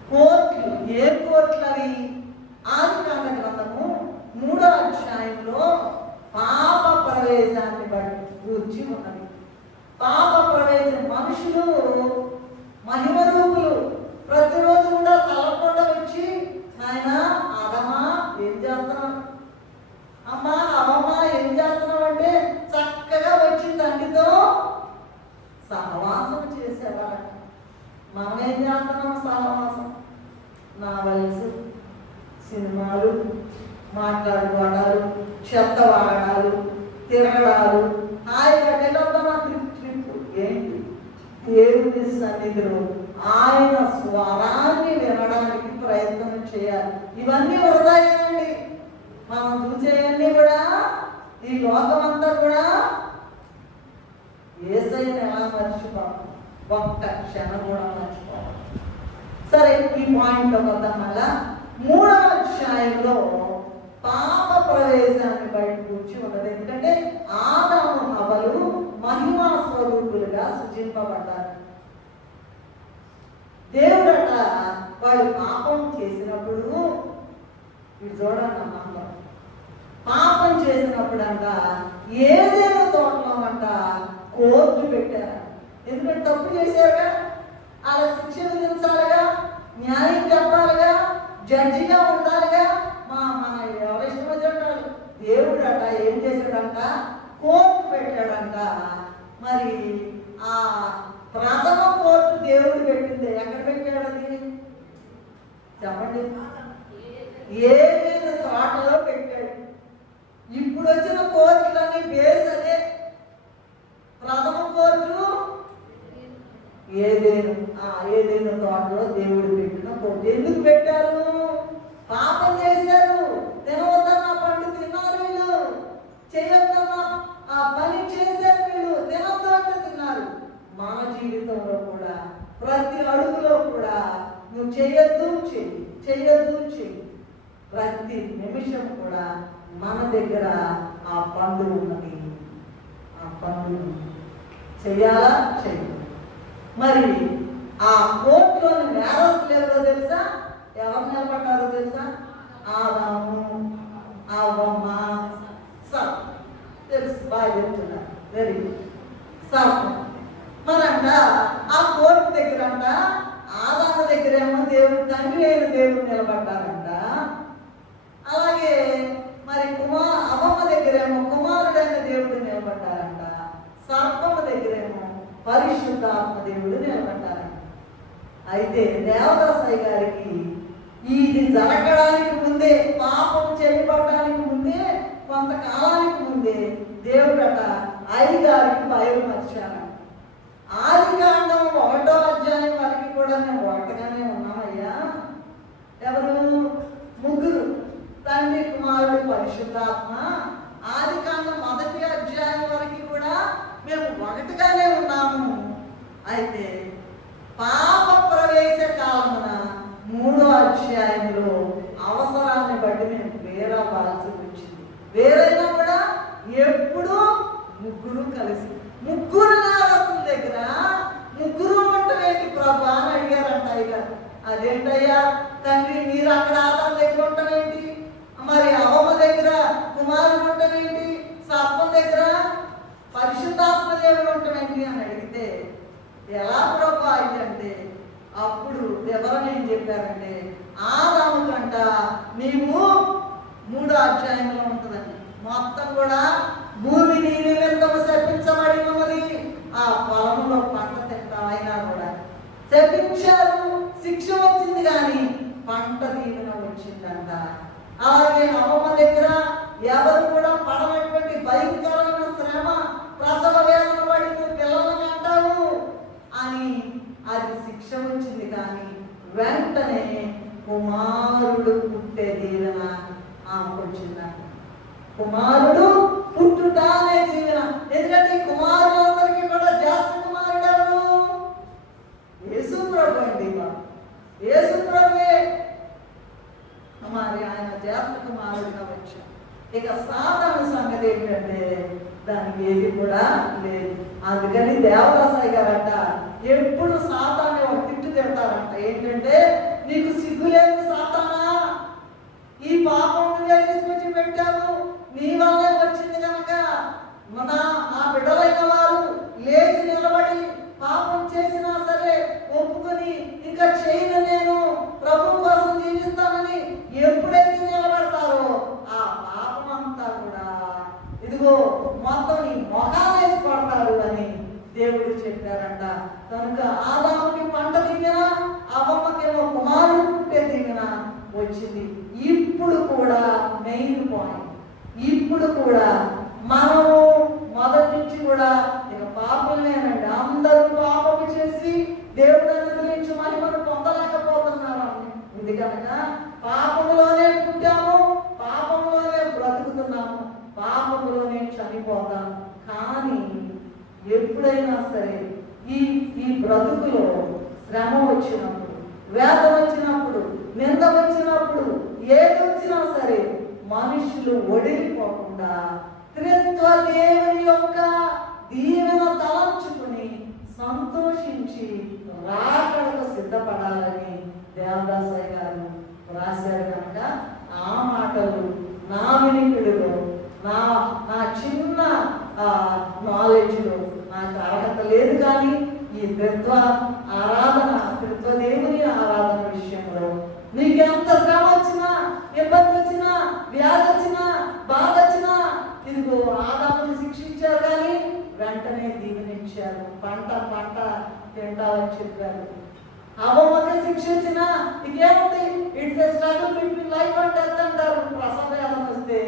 కోర్టులు. ఏ కోర్టులు అవి? ఆదికాండ గ్రంథము 3వ అధ్యాయంలో పాప ప్రవేశాన్ని గూర్చి ఉన్నది. పాప ప్రవేశం, మనుషులు మహిమ రూపులు ప్రతిరోజు కూడా తలపొండ వచ్చి, నాయన ఆదమా ఏం చేస్తున్నావు, అమ్మా అవమ్మా ఏం చేస్తున్నావు అంటే చక్కగా వచ్చి తండ్రితో సహవాసం చేసేవారు. మనం ఏం చేస్తున్నాం? సహవాసం, నావెల్స్, సినిమాలు, మాట్లాడుకోవడాలు, చెత్త వాడడాలు, తిరగడాలు, హాయిగా ట్రిప్. ఏంటి? దేవుని సన్నిధిలో ఆయన స్వరాన్ని వినడానికి ప్రయత్నం చేయాలి. ఇవన్నీ వృధాయేనండి. మనం చూసేవన్నీ కూడా, ఈ లోకమంతా కూడా యేసయ్యని ఎలా మర్చిపోవాలి, ఒక్క క్షణం కూడా మర్చిపోవాలి. సరే, ఈ పాయింట్లో వద్దాం. మళ్ళా 3వ అధ్యాయంలో పాప ప్రవేశాన్ని బయట కూర్చి ఉన్నది. ఎందుకంటే ఆదాము హవ్వలు మహిమా స్వరూపులుగా సృజింపబడ్డారు. దేవుడట వాడు పాపం చేసినప్పుడు, ఇది చూడండి అమ్మ, పాపం చేసినప్పుడంట ఏదైనా తోటలో అంట కోర్టు పెట్టారు. ఎందుకంటే తప్పు చేశారుగా, అలా శిక్ష విధించాలిగా, న్యాయం చెప్పాలిగా, జడ్జిగా ఉండాలిగా. మన ఎవరి ఇష్టం వచ్చాడు. దేవుడు అట ఏం చేశాడంట? కోర్టు పెట్టాడంట. మరి ఆ ప్రథమ కోర్టు దేవుడు పెట్టింది ఎక్కడ పెట్టాడు? అది చెప్పండి. ఏదైనా తోటలో పెట్టాడు. ఇప్పుడు వచ్చిన కోర్టులన్నీ బేస్ అదే. ప్రథమ కోర్టు ఏదైనా తోటలో దేవుడు పెట్టిన కోర్టు. ఎందుకు పెట్టారు? పాపం చేశారు, తినవద్దన్న పండు తిన్నారు వీళ్ళు, చేయొద్దన్న పని చేశారు వీళ్ళు, తినొద్దు అంటే తిన్నారు. మన జీవితంలో కూడా ప్రతి అడుగులో కూడా ప్రతి నిమిషం కూడా మన దగ్గర ఆ పండు ఉన్నది. ఆ పండు చెయ్యాలా చెయ్యాలి. మరి ఆ కోర్టులోని నేరస్తులు ఎవరో తెలుసా? ఎవరు నిలబడ్డారో తెలుసా? ఆదాము, అవ్వమ్మ, సర్పం. తెలుసు, బాగా చెప్తున్నారు. Very good. సర్పం. మరంట ఆ కోర్టు దగ్గర అంట ఆదాము దగ్గరేమో దేవుడు, తండ్రి అయిన దేవుడు నిలబడ్డారంట. అలాగే మరి అవ్వమ్మ దగ్గరేమో కుమారుడైన దేవుడు నిలబడ్డారంట. సర్పము దగ్గరేమో పరిశుద్ధాత్మ దేవుడు నిలబడ్డారంట. అయితే దేవదాసయ్య గారికి ఇది జరగడానికి ముందే, పాపం చేయబడడానికి ముందే, కొంతకాలానికి ముందే దేవుడట అయ్యగారికి బయలుపరిచాను. ఆదికాండం 1వ అధ్యాయం వరకు కూడా మేము ఒకటిగానే ఉన్నామయ్యా. ఎవరు? ముగ్గురు, తండ్రి, కుమారుడు, పరిశుద్ధాత్మ. ఆదికాండం 1వ అధ్యాయం వరకు కూడా మేము ఒకటిగానే ఉన్నాము. అయితే పాప ప్రవేశ కాలమున 3వ అధ్యాయంలో అవసరాన్ని బట్టి మేము వేరవ్వాల్సి వచ్చింది. వేరైనా కూడా ఎప్పుడూ ముగ్గురు కలిసి, ముగ్గురు నేరస్తుల దగ్గర ముగ్గురు ఉండవేంటి ప్రభా అని అడిగారంట అయ్యగారు. అదేంటయ్యా తండ్రి, మీరు అక్కడ ఆదాము దగ్గర ఉండవేంటి, మరి అవ్వమ్మ దగ్గర కుమారుడు ఉండవేంటి, సర్పం దగ్గర పరిశుద్ధాత్మ దేవుడు ఉండవేంటి అని అడిగితే, ఎలా ప్రభా అంటే అప్పుడు ఎవరని ఏం చెప్పారంటే, ఆదాము కంట నీవు 3వ అధ్యాయంలో ఉంటుందండి. మొత్తం కూడా భూమి నీ నిమిత్తము శపించబడి ఉన్నది, ఆ పొలంలో పంట తింటామైనా కూడా శపించారు. శిక్ష వచ్చింది కానీ పంట దీవెన వచ్చిందంట. అలాగే అవ్వమ్మ దగ్గర ఎవరు కూడా పడనటువంటి భయంకరమైన శ్రమ, ప్రసవ వేదన పడి పిల్లలను అంటావు అని అది శిక్ష వచ్చింది కానీ వెంటనే కుమారుడు పుట్టే దీవెన ఆమెకు వచ్చిందంట. కుమారుడు పుట్టుట అనే దీవెన. ఎందుకంటే కుమారులందరికీ కూడా జ్యేష్ఠ కుమారుడు ఎవరు? యేసు ప్రభు అండి. యేసు ప్రభువే మరి ఆయన జ్యేష్ఠ కుమారుడిగా వచ్చాడు. ఇక సాతాను సంగతి ఏంటంటే దానికి ఏది కూడా లేదు. అందుకని దేవదాసయ్య గారంట ఎప్పుడు సాతాన్ని ఒక తిట్టు తిడతారంట. ఏంటంటే, నీకు సిగ్గులేదు సాతానా, ఈ పాపం నువ్వే తీసుకొచ్చి పెట్టావు, నీ వల్లే వచ్చింది కనుక నా బిడ్డలైన వారు లేచి నిలబడి పాపం చేసినా సరే ఒప్పుకొని ఇంకా చేయను, నేను ప్రభు కోసం జీవిస్తానని ఎప్పుడైతే నిలబడతారో ఆ పాపం అంతా కూడా ఇదిగో మొత్తం నీ మొహాలేసి పడతారు అని దేవుడు చెప్పారంట. కనుక ఆదాముకి పంట దిగిన, అవ్వమ్మకేమో కుమారుడు పుట్టే దిగిన వచ్చింది. ఇప్పుడు కూడా మెయిన్ పాయింట్, ఇప్పుడు కూడా మనము మొదటి నుంచి కూడా ఇక పాపమేనండి. అందరూ పాపము చేసి దేవుడు అనుగ్రహించి మహిమను పొందలేకపోతున్నారు. ఇది కనుక పాపములోనే పుట్టాము, పాపంలోనే బ్రతుకుతున్నాము, పాపములోనే చనిపోతాం. కానీ ఎప్పుడైనా సరే ఈ బ్రతుకులో శ్రమ వచ్చినప్పుడు, వేదన వచ్చినప్పుడు, నింద వచ్చినప్పుడు, ఏది వచ్చినా సరే మనుషులు ఒడిలిపోకుండా త్రిత్వ దేవుని యొక్క దీవెన తలంచుకుని సంతోషించి రాకడకు సిద్ధపడాలని దేవదాసయ్య గారు రాశారు. కనుక ఆ మాటలు నా వినికిడిలో, నా చిన్న నాలెడ్జ్లో నాకు అర్హత లేదు. కానీ ఈ త్రిత్వ ఆరాధన, త్రిత్వ దేవుని ఆరాధన విషయంలో నీకు ఎంత శ్రమ వచ్చినా, ఇబ్బంది వచ్చినా, వ్యాధి వచ్చినా, బాధ వచ్చినా, ఇదిగో ఆదాముని శిక్షించారు కానీ వెంటనే దీవెనిచ్చారు. పంట తింటాలని చెప్పారు. అవ్వమ్మకి శిక్ష వచ్చినా ఇకేముంది, it's a struggle between life and death అంటారు. ప్రసవ వేదన వస్తే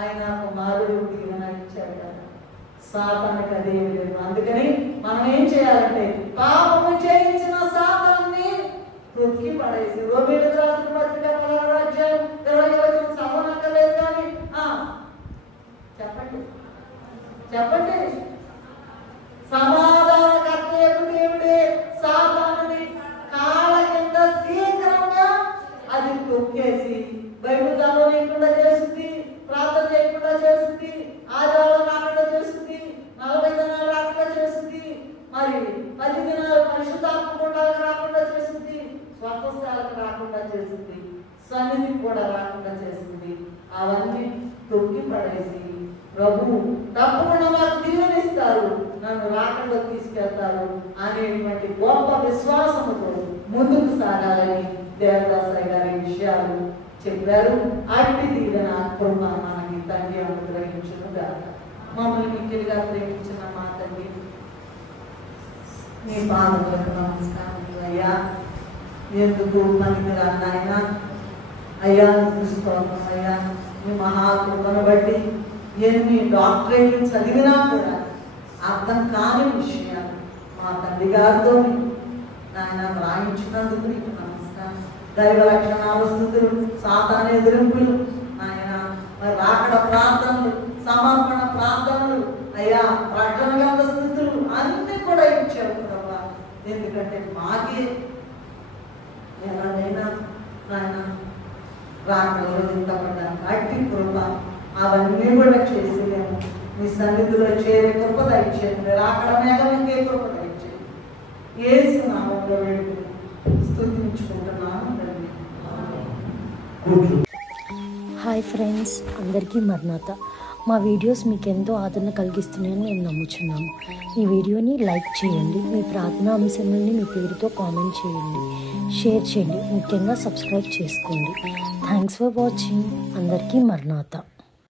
ఆయన కుమారుడు దీవెన ఇచ్చారు కదా. సాతానికి అదేమి లేదు. అందుకని మనం ఏం చేయాలంటే పాపము చేయించిన సాతాన్ని తొక్కి పడేసి, రోమీయులకు రాసిన పత్రిక 16వ అధ్యాయం 20వ వచనం చదవనక్కర్లేదు కానీ చెప్పండి సమాధానకర్త దేవుడే సాతానుని కాళ్ళ కింద శీఘ్రంగా అది తొక్కేసి, బైబిల్ చదవని తప్పకుండా నాకు దీవెనిస్తారు, నన్ను రాకడలో తీసుకెళ్తారు అనేటువంటి గొప్ప విశ్వాసంతో ముందుకు సాగాలని దేవదాసయ్య గారి విషయాలు చెప్పారు. అట్టి దీవెన కృప మనకి తండ్రి అనుగ్రహించును గాక. మమ్మల్ని మిక్కిలిగా ప్రేమించిన మా తండ్రి, మీ పాదములకు నమస్కారం అయ్యా. ఎందుకు మనకి రాయన అయ్యా చూసుకోవడం అయ్యా, మీ మహాకృపను బట్టి ఎన్ని డాక్టరేట్లు చదివినా కూడా అర్థం కాని విషయాలు మా తండ్రి గారితో ఆయన రాయించినందుకు నీకు నమస్కారం. దైవ లక్షణాలు, స్థుతులు, సాతాను ఎదురింపులు, ఆయన మరి రాకడ ప్రార్థనలు, సమర్పణ ప్రార్థనలు, అయ్యా ప్రకటన గంధ స్థుతులు అన్నీ కూడా ఇచ్చారు ప్రభా. ఎందుకంటే మాకే ఎవరైనా నాయన రాకడలో ఇంతపడ్డాను అట్టి కృప అవన్నీ కూడా చేసి మేము మీ సన్నిధిలో చేరే కృప దయచేయండి. రాకడ మేఘమే కృప దయచేయండి. యేసు నామములో వేడుకుని స్తుతించుకుంటున్నాను తండ్రి. హాయ్ ఫ్రెండ్స్, అందరికీ మర్నాత. మా వీడియోస్ మీకు ఎంతో ఆదరణ కలిగిస్తున్నాయని మేము నమ్ముచున్నాము. ఈ వీడియోని లైక్ చేయండి, మీ ప్రార్థనా అంశాలని మీ పేరుతో కామెంట్ చేయండి, షేర్ చేయండి, ముఖ్యంగా సబ్స్క్రైబ్ చేసుకోండి. Thanks for watching. అందరికీ మర్నాత.